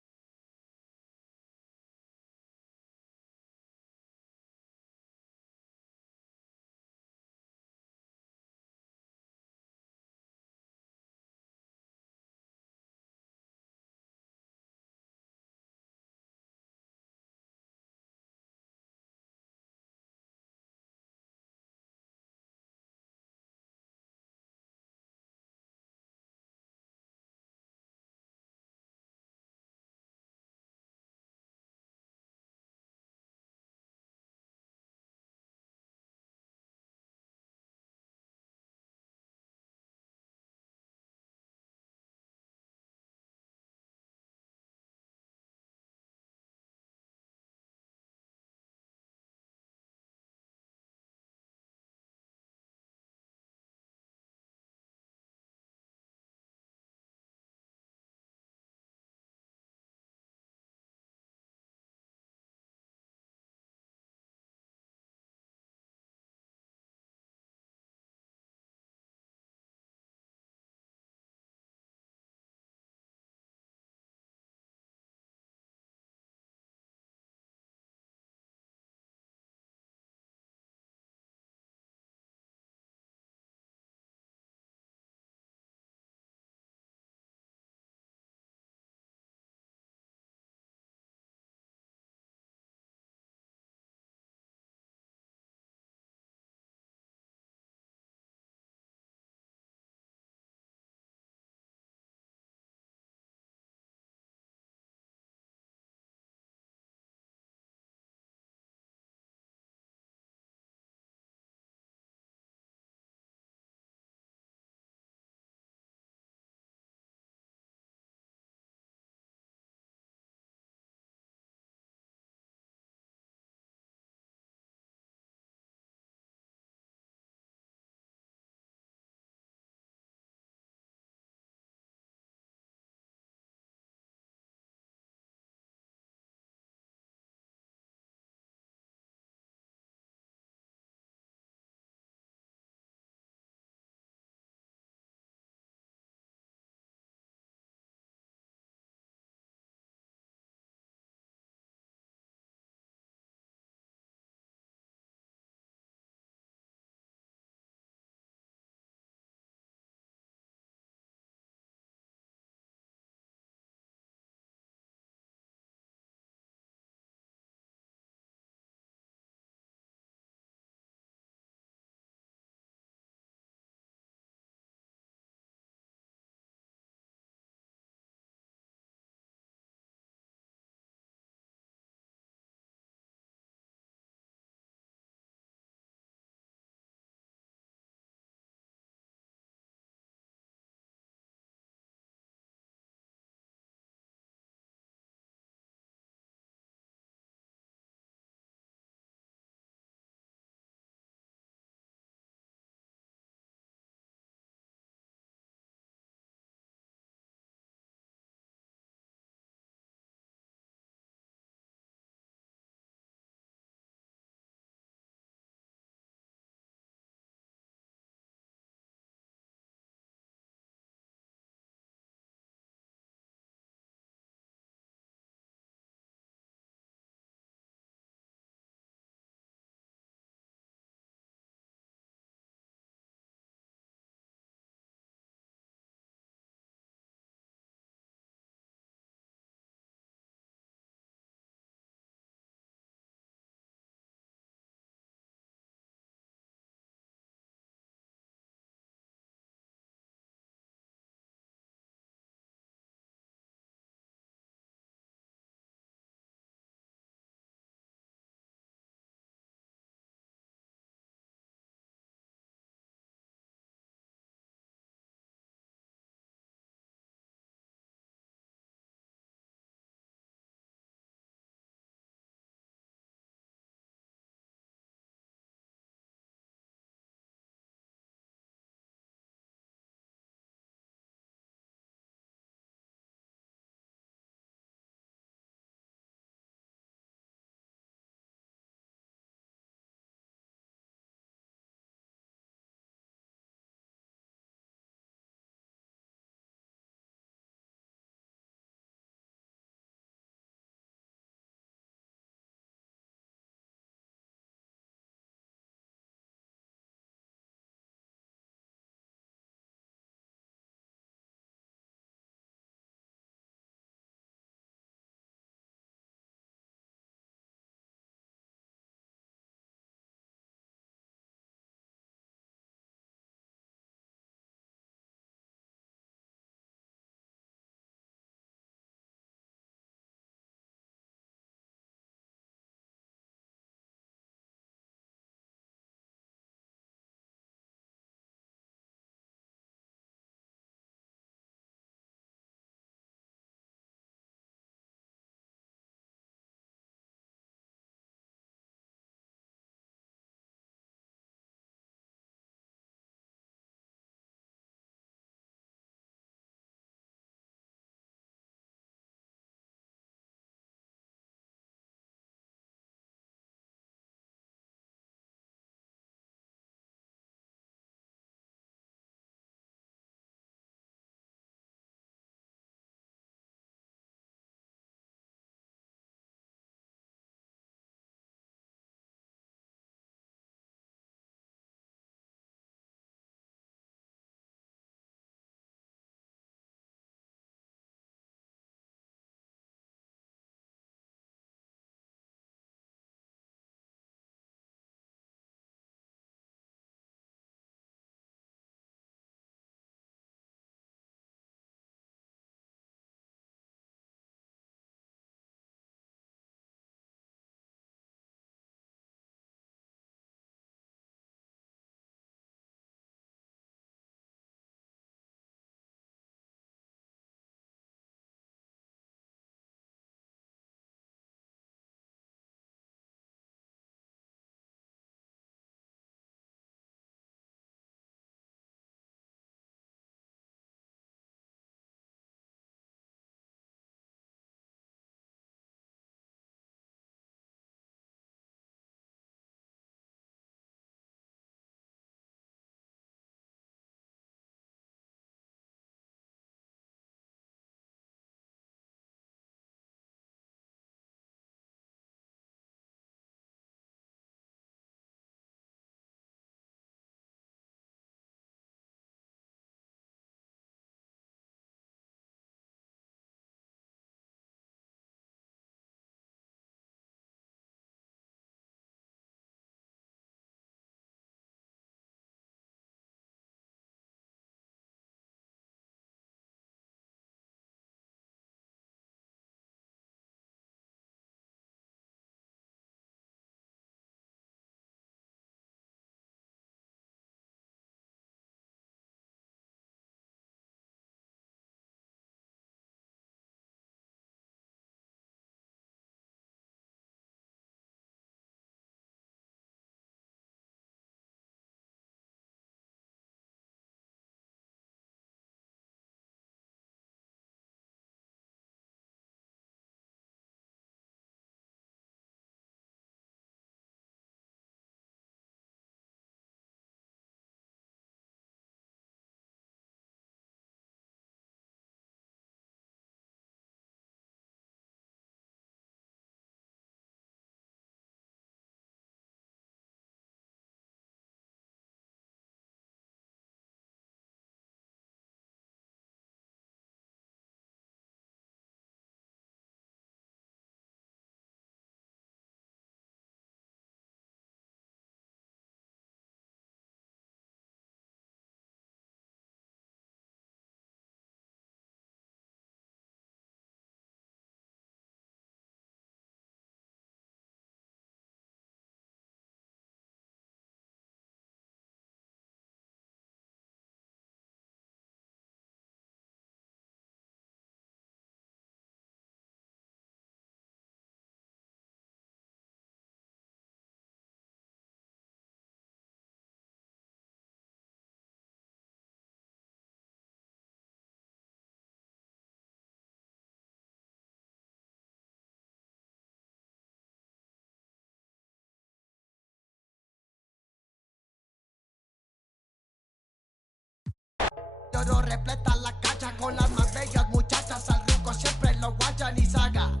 oro repleta la cancha con las más bellas muchachas. Al ruco siempre lo guachan y saga.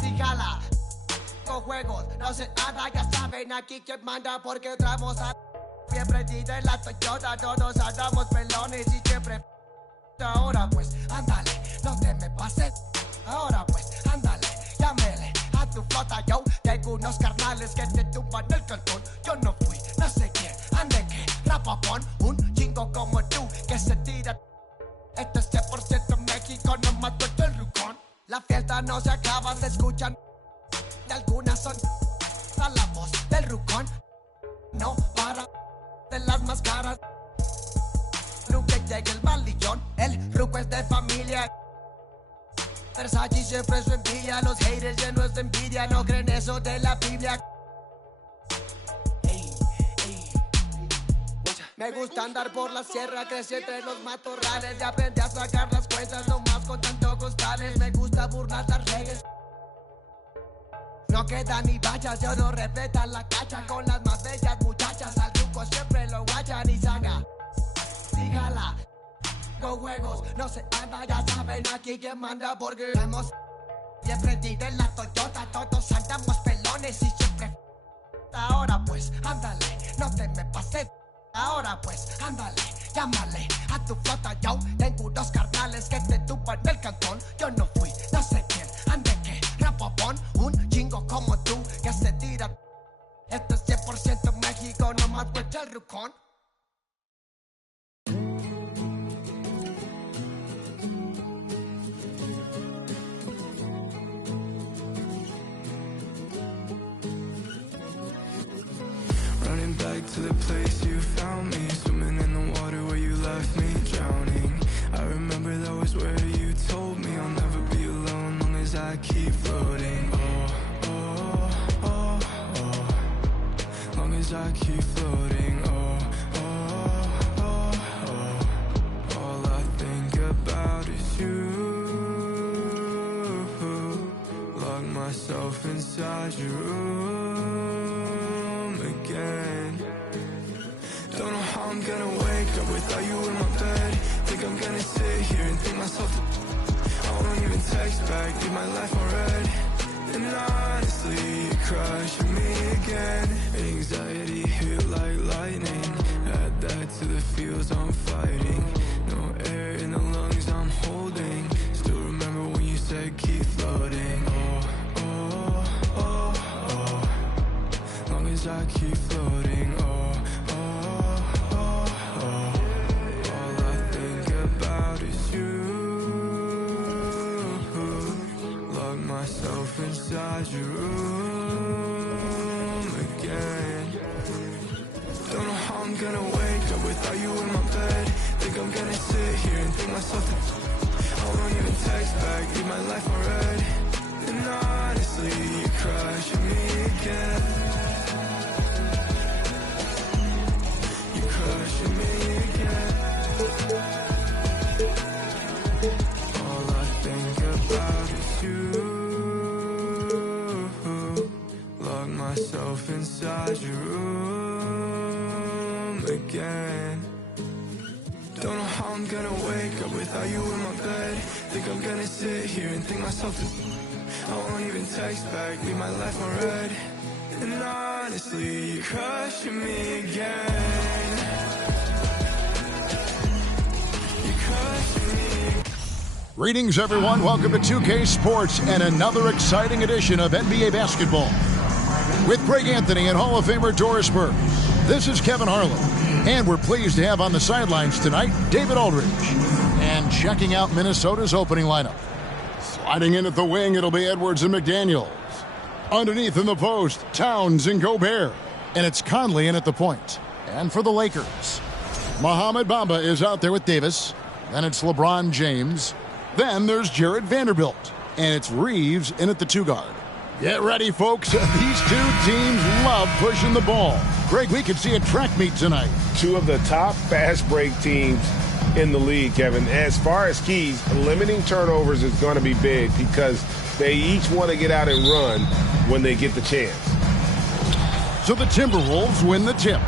Sígala. Con juegos, no se nada, ya saben aquí quién manda porque entramos a... Bien prendida en la Toyota, todos andamos pelones y siempre... Ahora pues, ándale, no te me pases. Ahora pues, ándale, llámele a tu flota. Yo tengo unos carnales que te tumban el cantón. Yo no fui, no sé quién, ande que rapapón. Un chingo como tú que se tira. Este es 100% México, no mato el rucón. La fiesta no se acaba, se escuchan. De algunas son a la voz del rucón. No para de las más caras. Ruque llega el malillón, el ruco es de familia. Versace siempre su envidia, los haters llenos de envidia, no creen eso de la Biblia. Me gusta andar por la sierra, crecí entre los matorrales y aprendí a sacar las cuentas nomás con tanto costales. Me gusta burlar las reglas. No queda ni vallas, yo no respeta la cacha con las más bellas muchachas. Al ruco siempre lo guachan y saga. Dígala, con juegos, no se anda, ya saben aquí quién manda porque hemos siempre tiré en la Toyota, todos andamos pelones y siempre. Ahora pues, ándale, no te me pases. Ahora pues, ándale, llámale a tu flota. Yo tengo unos carnales que te tumban el cantón. Yo no fui, no sé quién, ande que rapapón. Un chingo como tú que se tira. Esto es 100% México, no más cuesta el rucón. Running back to the place you found me, swimming in the water where you left me drowning. I remember that was where you told me I'll never be alone long as I keep floating. Oh, oh, oh, oh. Long as I keep floating. Oh, oh, oh, oh. All I think about is you. Lock myself inside your room. Don't know how I'm gonna wake up without you in my bed. Think I'm gonna sit here and think myself I won't even text back, leave my life on red. And honestly, you're crushing me again. Anxiety hit like lightning. Add that to the feels I'm fighting. No air in the lungs I'm holding. Still remember when you said keep floating. Oh, oh, oh, oh. Long as I keep floating. Oh, inside your room again. Don't know how I'm gonna wake up without you in my bed. Think I'm gonna sit here and think myself I won't even text back, leave my life on red. And honestly, you're crushing me again. You're crushing me again. All I think about is you. Myself inside your room again. Don't know how I'm gonna wake up without you in my bed. Think I'm gonna sit here and think myself I won't even text back, leave my life on red. And honestly, you're crushing me again. You're crushing me. Greetings, everyone. Welcome to 2K Sports and another exciting edition of NBA basketball. With Greg Anthony and Hall of Famer Doris Burke, this is Kevin Harlan. And we're pleased to have on the sidelines tonight David Aldridge. And checking out Minnesota's opening lineup. Sliding in at the wing, it'll be Edwards and McDaniels. Underneath in the post, Towns and Gobert. And it's Conley in at the point. And for the Lakers, Mohamed Bamba is out there with Davis. Then it's LeBron James. Then there's Jared Vanderbilt. And it's Reeves in at the two guard. Get ready, folks. These two teams love pushing the ball. Greg, we could see a track meet tonight. Two of the top fast break teams in the league, Kevin. As far as keys, limiting turnovers is going to be big because they each want to get out and run when they get the chance. So the Timberwolves win the tip.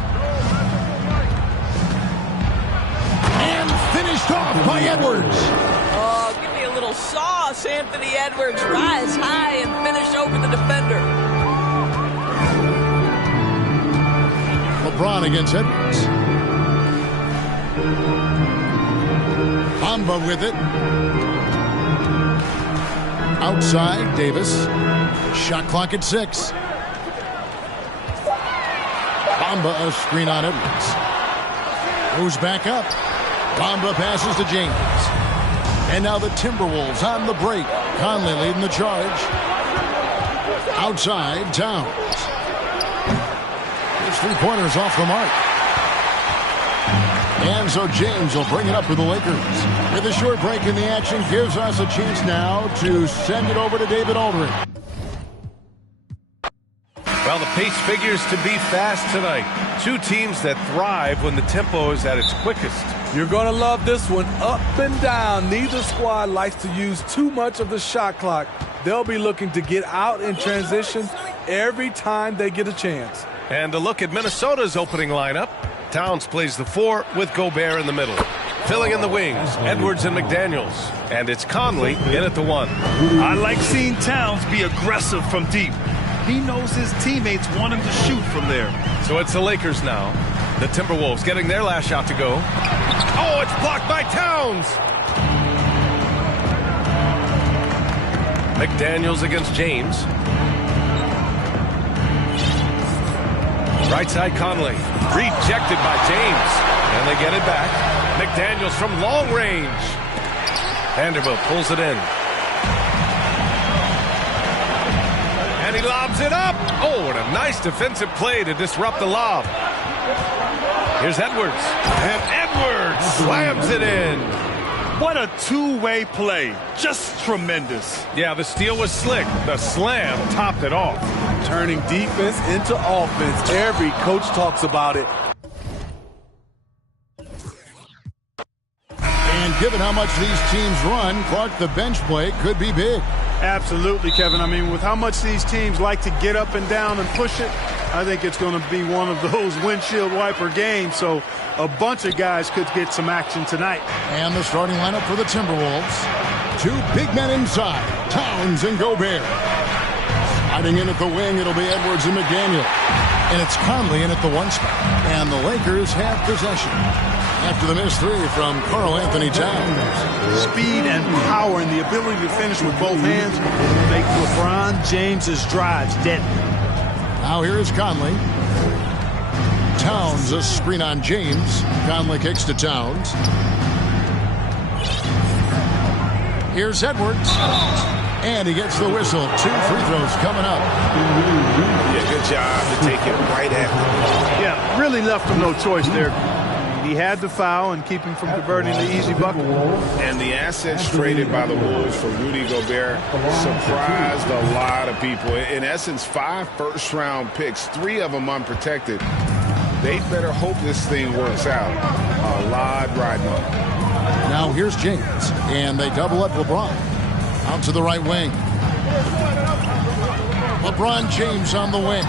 And finish Finished off by Edwards. Oh, give me a little sauce, Anthony Edwards. Rise high and finish over the defender. LeBron against Edwards. Bamba with it. Outside, Davis. Shot clock at 6. Bamba a screen on Edwards. Moves back up. Bamba passes to James. And now the Timberwolves on the break. Conley leading the charge. Outside, Towns. His three-pointers off the mark. And so James will bring it up for the Lakers. With a short break in the action, gives us a chance now to send it over to David Aldridge. Well, the pace figures to be fast tonight. Two teams that thrive when the tempo is at its quickest. You're going to love this one. Up and down. Neither squad likes to use too much of the shot clock. They'll be looking to get out in transition every time they get a chance. And a look at Minnesota's opening lineup. Towns plays the 4 with Gobert in the middle. Filling in the wings, Edwards and McDaniels. And it's Conley in at the 1. I like seeing Towns be aggressive from deep. He knows his teammates want him to shoot from there. So it's the Lakers now. The Timberwolves getting their last shot to go. Oh, it's blocked by Towns. McDaniels against James. Right side Conley. Rejected by James. And they get it back. McDaniels from long range. Vanderbilt pulls it in. And he lobs it up. Oh, and a nice defensive play to disrupt the lob. Here's Edwards. And Edwards slams it in. What a two-way play. Just tremendous. Yeah, the steal was slick. The slam topped it off. Turning defense into offense. Every coach talks about it. And given how much these teams run, Clark, the bench play could be big. Absolutely, Kevin. I mean, with how much these teams like to get up and down and push it, I think it's going to be one of those windshield wiper games. So a bunch of guys could get some action tonight. And the starting lineup for the Timberwolves. Two big men inside, Towns and Gobert. Hiding in at the wing, it'll be Edwards and McDaniel. And it's Conley in at the 1 spot. And the Lakers have possession. After the missed 3 from Karl Anthony Towns. Speed and power and the ability to finish with both hands make LeBron James's drives deadly. Now here is Conley. Towns, a screen on James. Conley kicks to Towns. Here's Edwards. And he gets the whistle. 2 free throws coming up. Yeah, good job to take it right after. Yeah, really left him no choice there. He had to foul and keep him from converting the easy bucket. And the assets traded by the Wolves for Rudy Gobert surprised a lot of people. In essence, 5 first-round picks, 3 of them unprotected. They better hope this thing works out. A lot riding on it. Now here's James, and they double up LeBron. Out to the right wing. LeBron James on the wing.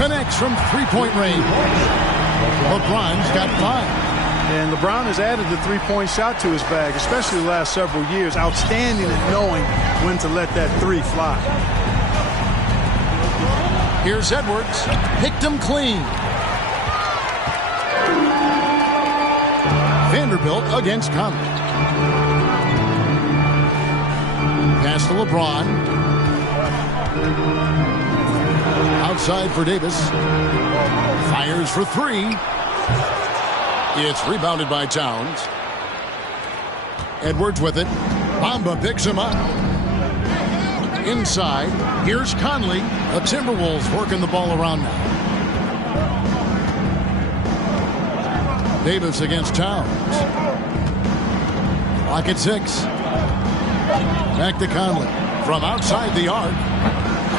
Connects from three-point range. LeBron's got 5. And LeBron has added the three-point shot to his bag, especially the last several years. Outstanding at knowing when to let that 3 fly. Here's Edwards. Picked him clean. Vanderbilt against Conley. Pass to LeBron. Outside for Davis. Fires for 3. It's rebounded by Towns. Edwards with it. Bamba picks him up. Inside. Here's Conley. The Timberwolves working the ball around now. Davis against Towns. Clock at 6. Back to Conley. From outside the arc.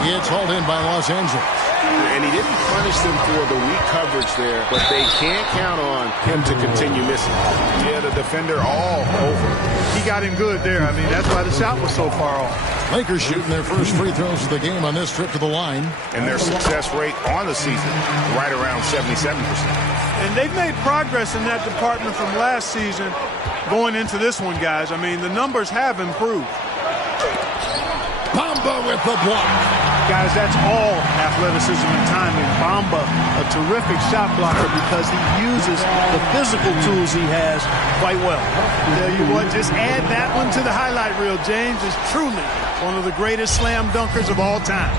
It's hauled in by Los Angeles. linebacker, and he didn't punish them for the weak coverage there, but they can't count on him to continue missing. Yeah, the defender all over. He got him good there. I mean, that's why the shot was so far off. Lakers shooting their first free throws of the game on this trip to the line. And their success rate on the season, right around 77%. And they've made progress in that department from last season going into this one, guys. I mean, the numbers have improved. Bamba with the block. Guys, that's all athleticism and timing. Bamba, a terrific shot blocker because he uses the physical tools he has quite well. Tell you what, just add that one to the highlight reel. James is truly one of the greatest slam dunkers of all time.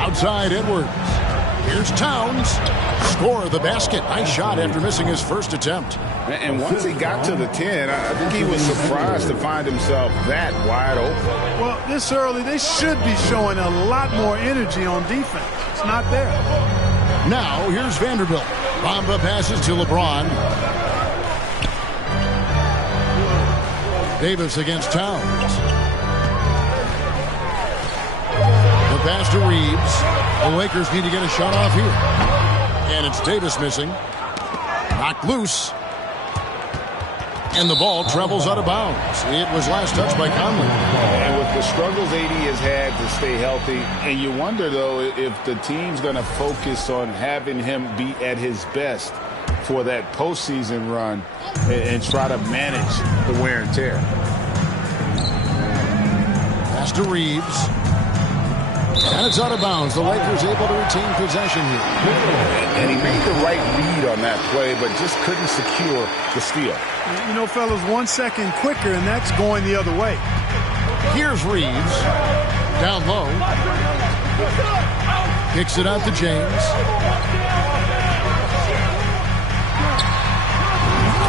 Outside Edwards. Here's Towns. Score the basket. Nice shot after missing his first attempt. And once he got to the 10, I think he was surprised to find himself that wide open. Well, this early, they should be showing a lot more energy on defense. It's not there. Now, here's Vanderbilt. Bamba passes to LeBron. Davis against Towns. The pass to Reeves. The Lakers need to get a shot off here. And it's Davis missing. Knocked loose. And the ball travels out of bounds. It was last touched by Conley. And with the struggles AD has had to stay healthy, and you wonder, though, if the team's going to focus on having him be at his best for that postseason run and try to manage the wear and tear. Pass to Reeves. And it's out of bounds. The Lakers able to retain possession here. And he made the right read on that play, but just couldn't secure the steal. You know, fellas, 1 second quicker, and that's going the other way. Here's Reeves. Down low. Kicks it out to James.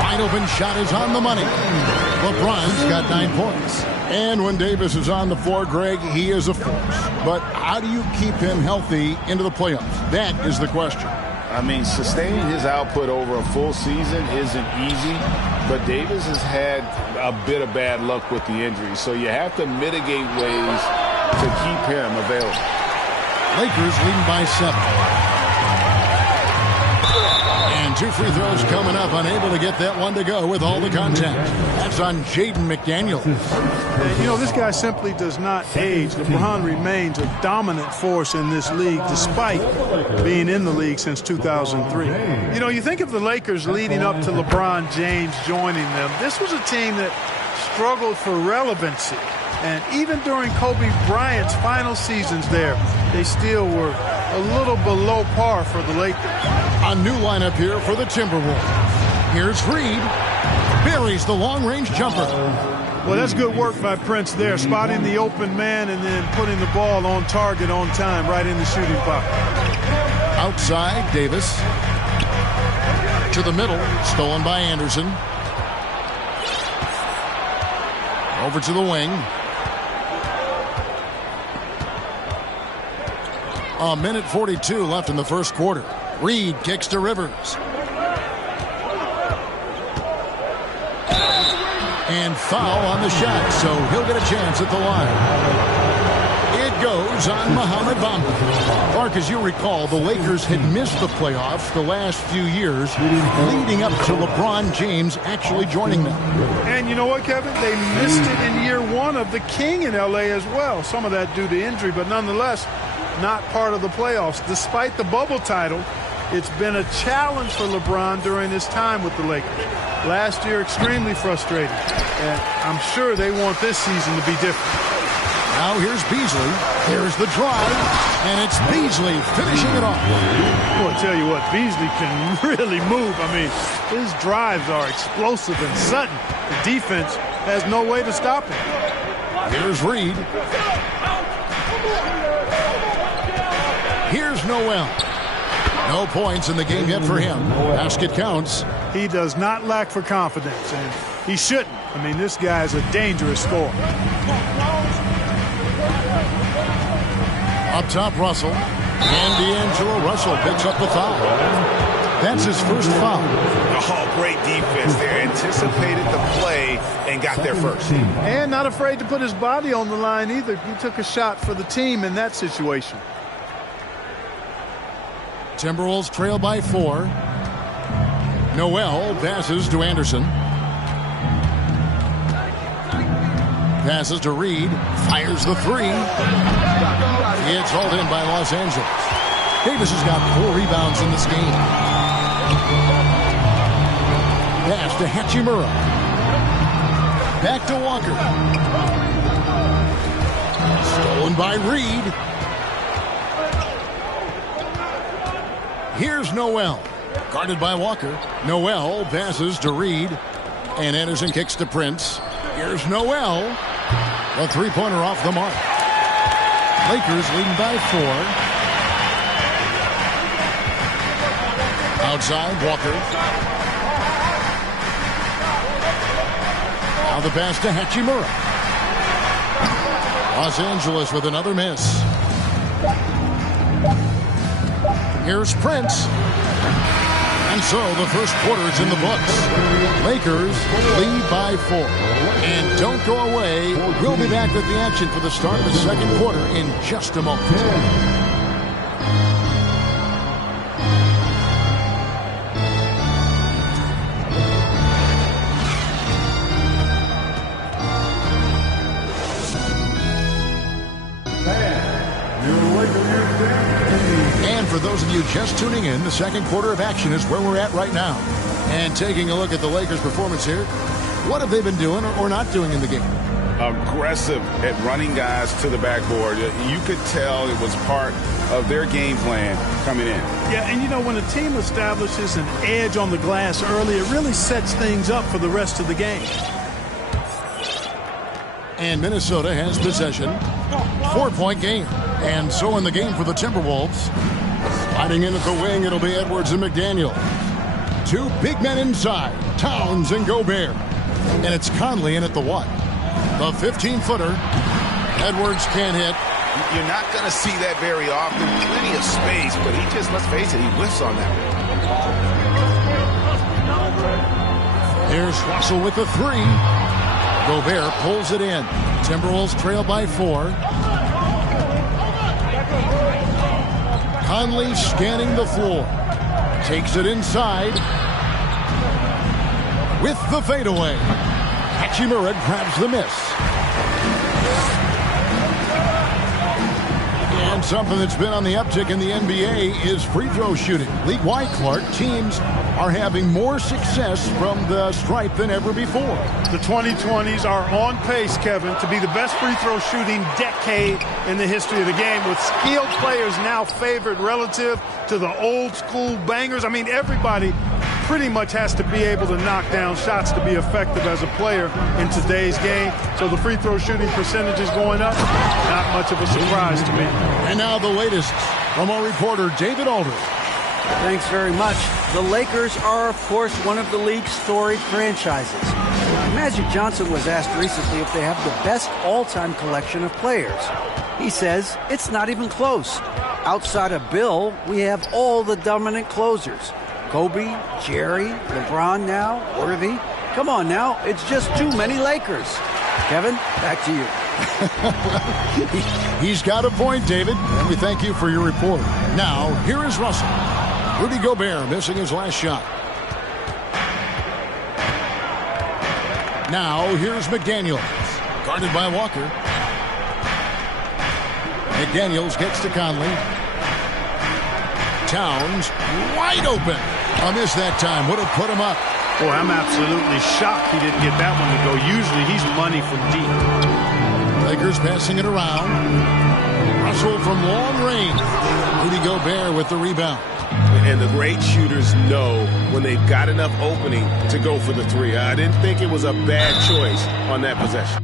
Wide open shot is on the money. LeBron's got 9 points. And when Davis is on the floor, Greg, he is a force. But how do you keep him healthy into the playoffs? That is the question. I mean, sustaining his output over a full season isn't easy, but Davis has had a bit of bad luck with the injury, so you have to mitigate ways to keep him available. Lakers leading by 7. And 2 free throws coming up, unable to get that one to go with all the contact. That's on Jaden McDaniels. And, you know, this guy simply does not age. LeBron remains a dominant force in this league despite being in the league since 2003. You know, you think of the Lakers leading up to LeBron James joining them. This was a team that struggled for relevancy. And even during Kobe Bryant's final seasons there, they still were a little below par for the Lakers. A new lineup here for the Timberwolves. Here's Reed. Buries the long-range jumper. Well, that's good work by Prince there, spotting the open man and then putting the ball on target on time right in the shooting pocket. Outside, Davis. To the middle, stolen by Anderson. Over to the wing. A minute 42 left in the first quarter. Reed kicks to Rivers. And foul on the shot, so he'll get a chance at the line. It goes on Mohamed Bamba. Clark, as you recall, the Lakers had missed the playoffs the last few years, leading up to LeBron James actually joining them. And you know what, Kevin? They missed it in year 1 of the King in L.A. as well. Some of that due to injury, but nonetheless, not part of the playoffs. Despite the bubble title, it's been a challenge for LeBron during his time with the Lakers. Last year, extremely frustrating. And I'm sure they want this season to be different. Now here's Beasley. Here's the drive. And it's Beasley finishing it off. Well, I'll tell you what, Beasley can really move. I mean, his drives are explosive and sudden. The defense has no way to stop him. Here's Reed. Here's Noel. No points in the game yet for him. Basket counts. He does not lack for confidence, and he shouldn't. I mean, this guy is a dangerous scorer. Up top, Russell. And D'Angelo Russell picks up the foul. That's his first foul. Oh, great defense there. Anticipated the play and got there first. And not afraid to put his body on the line either. He took a shot for the team in that situation. Timberwolves trail by 4. Noel passes to Anderson. Passes to Reed. Fires the 3. It's hauled in by Los Angeles. Davis has got 4 rebounds in this game. Pass to Hachimura. Back to Walker. Stolen by Reed. Here's Noel. Guarded by Walker. Noel passes to Reed. And Anderson kicks to Prince. Here's Noel. A three-pointer off the mark. Lakers leading by 4. Outside, Walker. Now the pass to Hachimura. Los Angeles with another miss. Here's Prince. And so the first quarter is in the books. Lakers lead by 4. And don't go away. We'll be back with the action for the start of the second quarter in just a moment. And for those of you just tuning in, the second quarter of action is where we're at right now. And taking a look at the Lakers' performance here, what have they been doing or not doing in the game? Aggressive at running guys to the backboard. You could tell it was part of their game plan coming in. Yeah, and you know, when a team establishes an edge on the glass early, it really sets things up for the rest of the game. And Minnesota has possession. 4-point game. And so in the game for the Timberwolves. Sliding in at the wing, it'll be Edwards and McDaniel. 2 big men inside, Towns and Gobert. And it's Conley in at the 1. The 15-footer. Edwards can't hit. You're not going to see that very often. Plenty of space, but he just, let's face it, he whiffs on that one. Here's Russell with the 3. Gobert pulls it in. Timberwolves trail by 4. Conley scanning the floor. Takes it inside. With the fadeaway. Hachimura grabs the miss. And something that's been on the uptick in the NBA is free throw shooting. League-wide, Clark, teams are having more success from the stripe than ever before. The 2020s are on pace, Kevin, to be the best free throw shooting decade in the history of the game, with skilled players now favored relative to the old school bangers. I mean, everybody pretty much has to be able to knock down shots to be effective as a player in today's game. So the free throw shooting percentage is going up. Not much of a surprise to me. And now the latest from our reporter, David Aldridge. Thanks very much. The Lakers are, of course, one of the league's storied franchises. Magic Johnson was asked recently if they have the best all-time collection of players. He says it's not even close. Outside of Bill, we have all the dominant closers. Kobe, Jerry, LeBron now, Worthy. Come on now, it's just too many Lakers. Kevin, back to you. He's got a point, David, and we thank you for your report. Now, here is Russell. Rudy Gobert missing his last shot. Now, here's McDaniels, guarded by Walker. McDaniels gets to Conley. Towns, wide open. A miss that time, would have put him up. Boy, I'm absolutely shocked he didn't get that one to go. Usually he's money from deep. Lakers passing it around. Russell from long range. Rudy Gobert with the rebound. And the great shooters know when they've got enough opening to go for the 3. I didn't think it was a bad choice on that possession.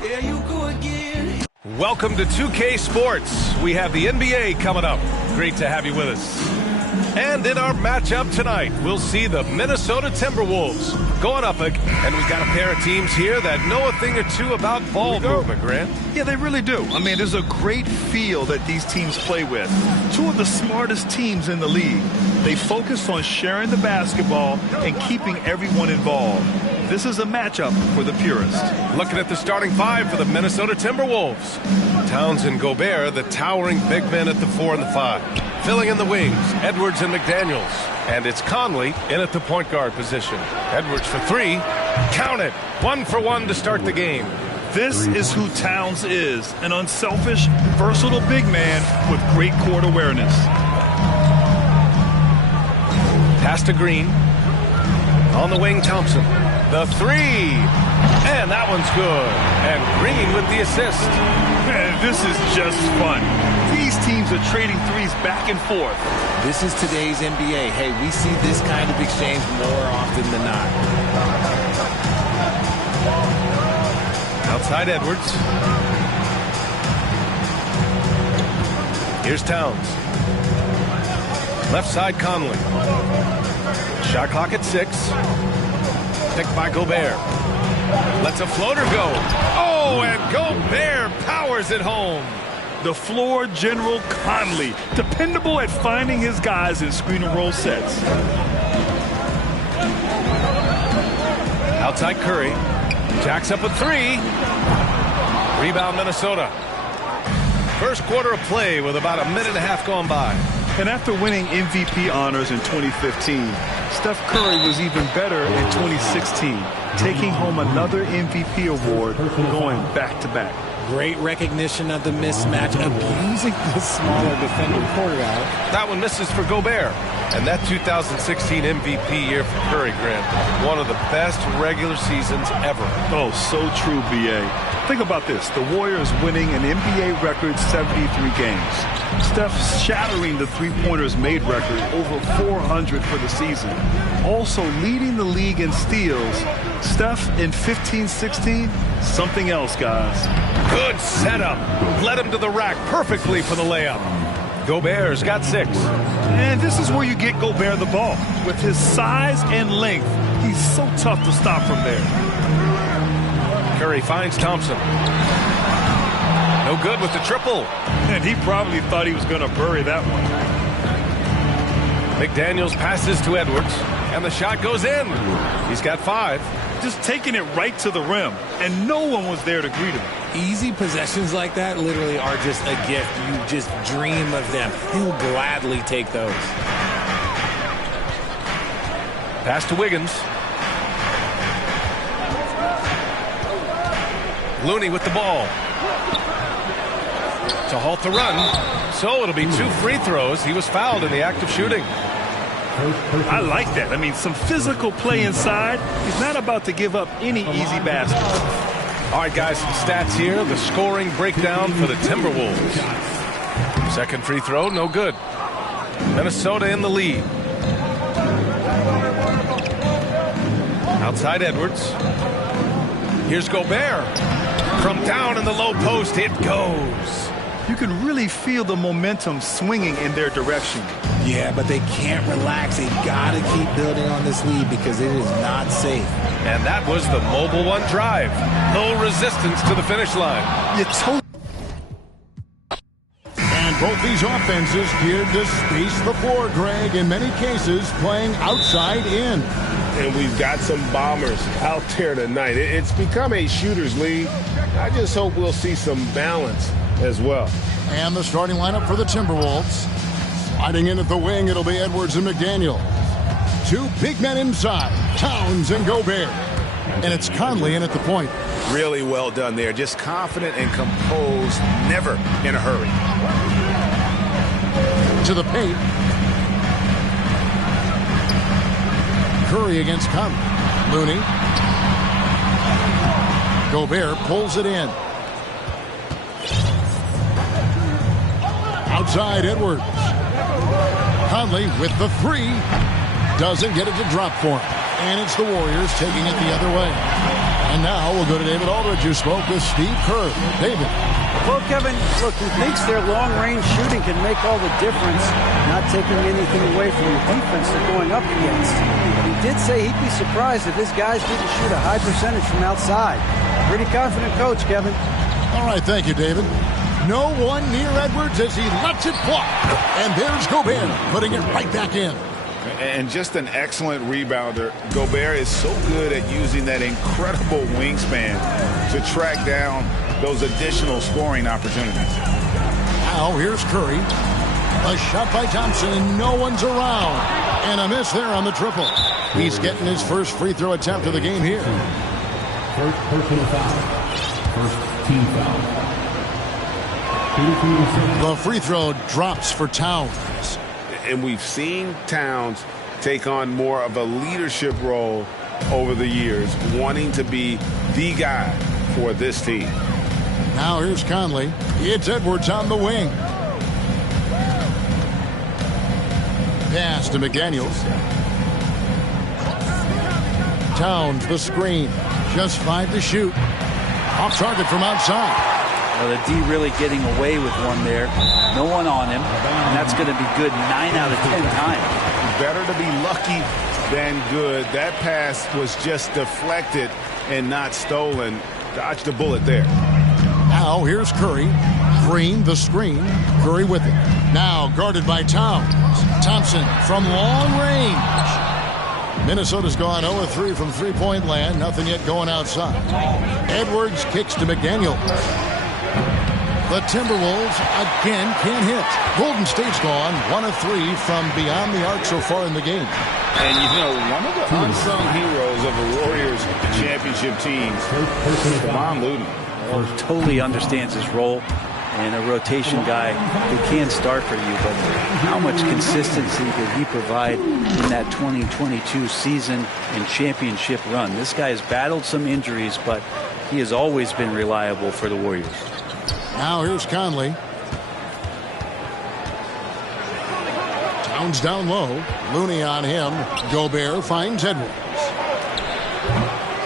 Yeah, you could. welcome to 2K Sports. We have the NBA coming up. Great to have you with us. And in our matchup tonight, we'll see the Minnesota Timberwolves going up, and we've got a pair of teams here that know a thing or two about ball movement, Grant. Yeah, they really do. I mean, there's a great feel that these teams play with. Two of the smartest teams in the league. They focus on sharing the basketball and keeping everyone involved. This is a matchup for the purist. Looking at the starting five for the Minnesota Timberwolves. Towns and Gobert, the towering big men at the 4 and the 5. Filling in the wings, Edwards and McDaniels. And it's Conley in at the point guard position. Edwards for 3. Count it. 1 for 1 to start the game. This is who Towns is. An unselfish, versatile big man with great court awareness. Pass to Green. On the wing, Thompson. The 3. And that one's good. And Green with the assist. Man, this is just fun. These teams are trading threes back and forth. This is today's NBA. Hey, we see this kind of exchange more often than not. Outside Edwards. Here's Towns. Left side Conley. Shot clock at 6. Picked by Gobert. Lets a floater go. Oh, and Gobert powers it home. The floor general Conley, dependable at finding his guys in screen and roll sets. Outside Curry. Jacks up a 3. Rebound Minnesota. First quarter of play with about a minute and a half gone by. And after winning MVP honors in 2015, Steph Curry was even better in 2016, taking home another MVP award going back-to-back. Great recognition of the mismatch, abusing the smaller defender quarterback. That one misses for Gobert. And that 2016 MVP year for Curry, Grant, one of the best regular seasons ever. Oh, so true, B.A. Think about this. The Warriors winning an NBA record 73 games. Steph shattering the three-pointers made record, over 400 for the season. Also leading the league in steals. Steph in 15-16, something else, guys. Good setup. Led him to the rack perfectly for the layup. Gobert's got 6. And this is where you get Gobert the ball. With his size and length, he's so tough to stop from there. Curry finds Thompson. No good with the triple. And he probably thought he was going to bury that one. McDaniels passes to Edwards, and the shot goes in. He's got 5. Just taking it right to the rim, and no one was there to greet him. Easy possessions like that literally are just a gift. You just dream of them. He'll gladly take those. Pass to Wiggins. Looney with the ball. To halt the run. So it'll be 2 free throws. He was fouled in the act of shooting. I like that. I mean, some physical play inside. He's not about to give up any easy baskets. All right, guys, some stats here. The scoring breakdown for the Timberwolves. Second free throw, no good. Minnesota in the lead. Outside Edwards. Here's Gobert. From down in the low post, it goes. You can really feel the momentum swinging in their direction. Yeah, but they can't relax. They got to keep building on this lead because it is not safe. And that was the Mobile One drive. No resistance to the finish line. And both these offenses geared to space the floor, Greg, in many cases playing outside in. And we've got some bombers out there tonight. It's become a shooter's league. I just hope we'll see some balance as well. And the starting lineup for the Timberwolves. Sliding in at the wing, it'll be Edwards and McDaniel. 2 big men inside, Towns and Gobert. And it's Conley in at the point. Really well done there. Just confident and composed, never in a hurry. To the paint. Curry against Conley. Looney. Gobert pulls it in. Outside Edwards. Conley with the 3. Doesn't get it to drop for him. And it's the Warriors taking it the other way. And now we'll go to David Aldridge, who spoke with Steve Kerr. David. Well, Kevin, look, he thinks their long-range shooting can make all the difference, not taking anything away from the defense they're going up against. He did say he'd be surprised if his guys didn't shoot a high percentage from outside. Pretty confident coach, Kevin. All right, thank you, David. No one near Edwards as he lets it fly. And there's Gobert putting it right back in. And just an excellent rebounder. Gobert is so good at using that incredible wingspan to track down those additional scoring opportunities. Now here's Curry. A shot by Thompson, and no one's around. And a miss there on the triple. He's getting his first free throw attempt of the game here. First personal foul. First team foul. The free throw drops for Towns. And we've seen Towns take on more of a leadership role over the years, wanting to be the guy for this team. Now here's Conley. It's Edwards on the wing. Pass to McDaniels. Towns the screen. Just 5 to shoot. Off target from outside. Well, the D really getting away with one there. No one on him, and that's going to be good 9 out of 10 times. Better to be lucky than good. That pass was just deflected and not stolen. Dodged a bullet there. Now here's Curry. Green the screen. Curry with it. Now guarded by Towns. Thompson from long range. Minnesota's gone 0-3 from three-point land. Nothing yet going outside. Edwards kicks to McDaniels. The Timberwolves again can't hit. Golden State's gone 1 of 3 from beyond the arc so far in the game. And you know, one of the unsung heroes of the Warriors championship teams, Kevon Looney. Well, totally understands his role and a rotation guy who can start for you, but how much consistency did he provide in that 2022 season and championship run? This guy has battled some injuries, but he has always been reliable for the Warriors. Now here's Conley. Towns down low. Looney on him. Gobert finds Edwards.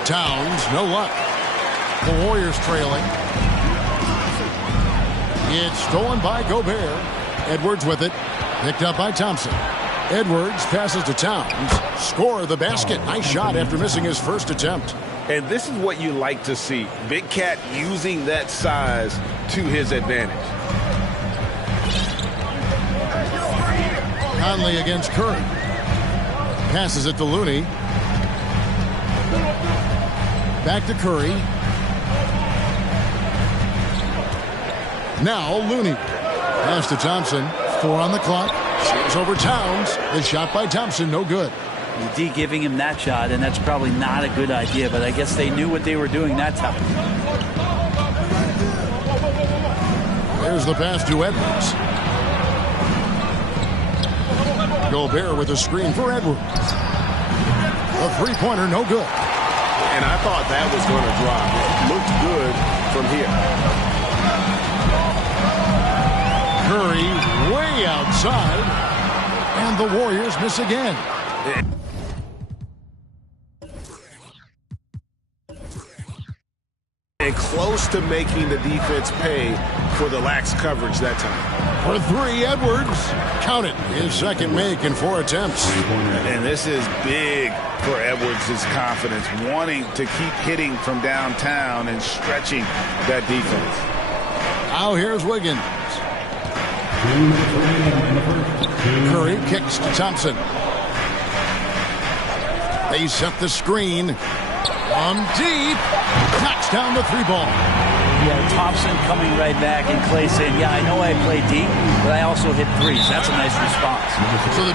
Towns, no luck. The Warriors trailing. It's stolen by Gobert. Edwards with it. Picked up by Thompson. Edwards passes to Towns. Score the basket. Nice shot after missing his first attempt. And this is what you like to see. Big Cat using that size to his advantage. Conley against Curry. Passes it to Looney. Back to Curry. Now Looney. Pass to Thompson. 4 on the clock. Saves over Towns. The shot by Thompson, no good. The D giving him that shot, and that's probably not a good idea, but I guess they knew what they were doing that time. There's the pass to Edwards. Gobert with a screen for Edwards. A three-pointer, no good. And I thought that was going to drop. It looked good from here. Curry way outside, and the Warriors miss again. And close to making the defense pay for the lax coverage that time. For 3, Edwards. Count it. His second make in 4 attempts. And this is big for Edwards' confidence, wanting to keep hitting from downtown and stretching that defense. Now here's Wiggins. Curry kicks to Thompson. They set the screen. From deep. Knocks down the 3 ball. Yeah, Thompson coming right back and Clay saying, yeah, I know I play deep, but I also hit threes. That's a nice response. So the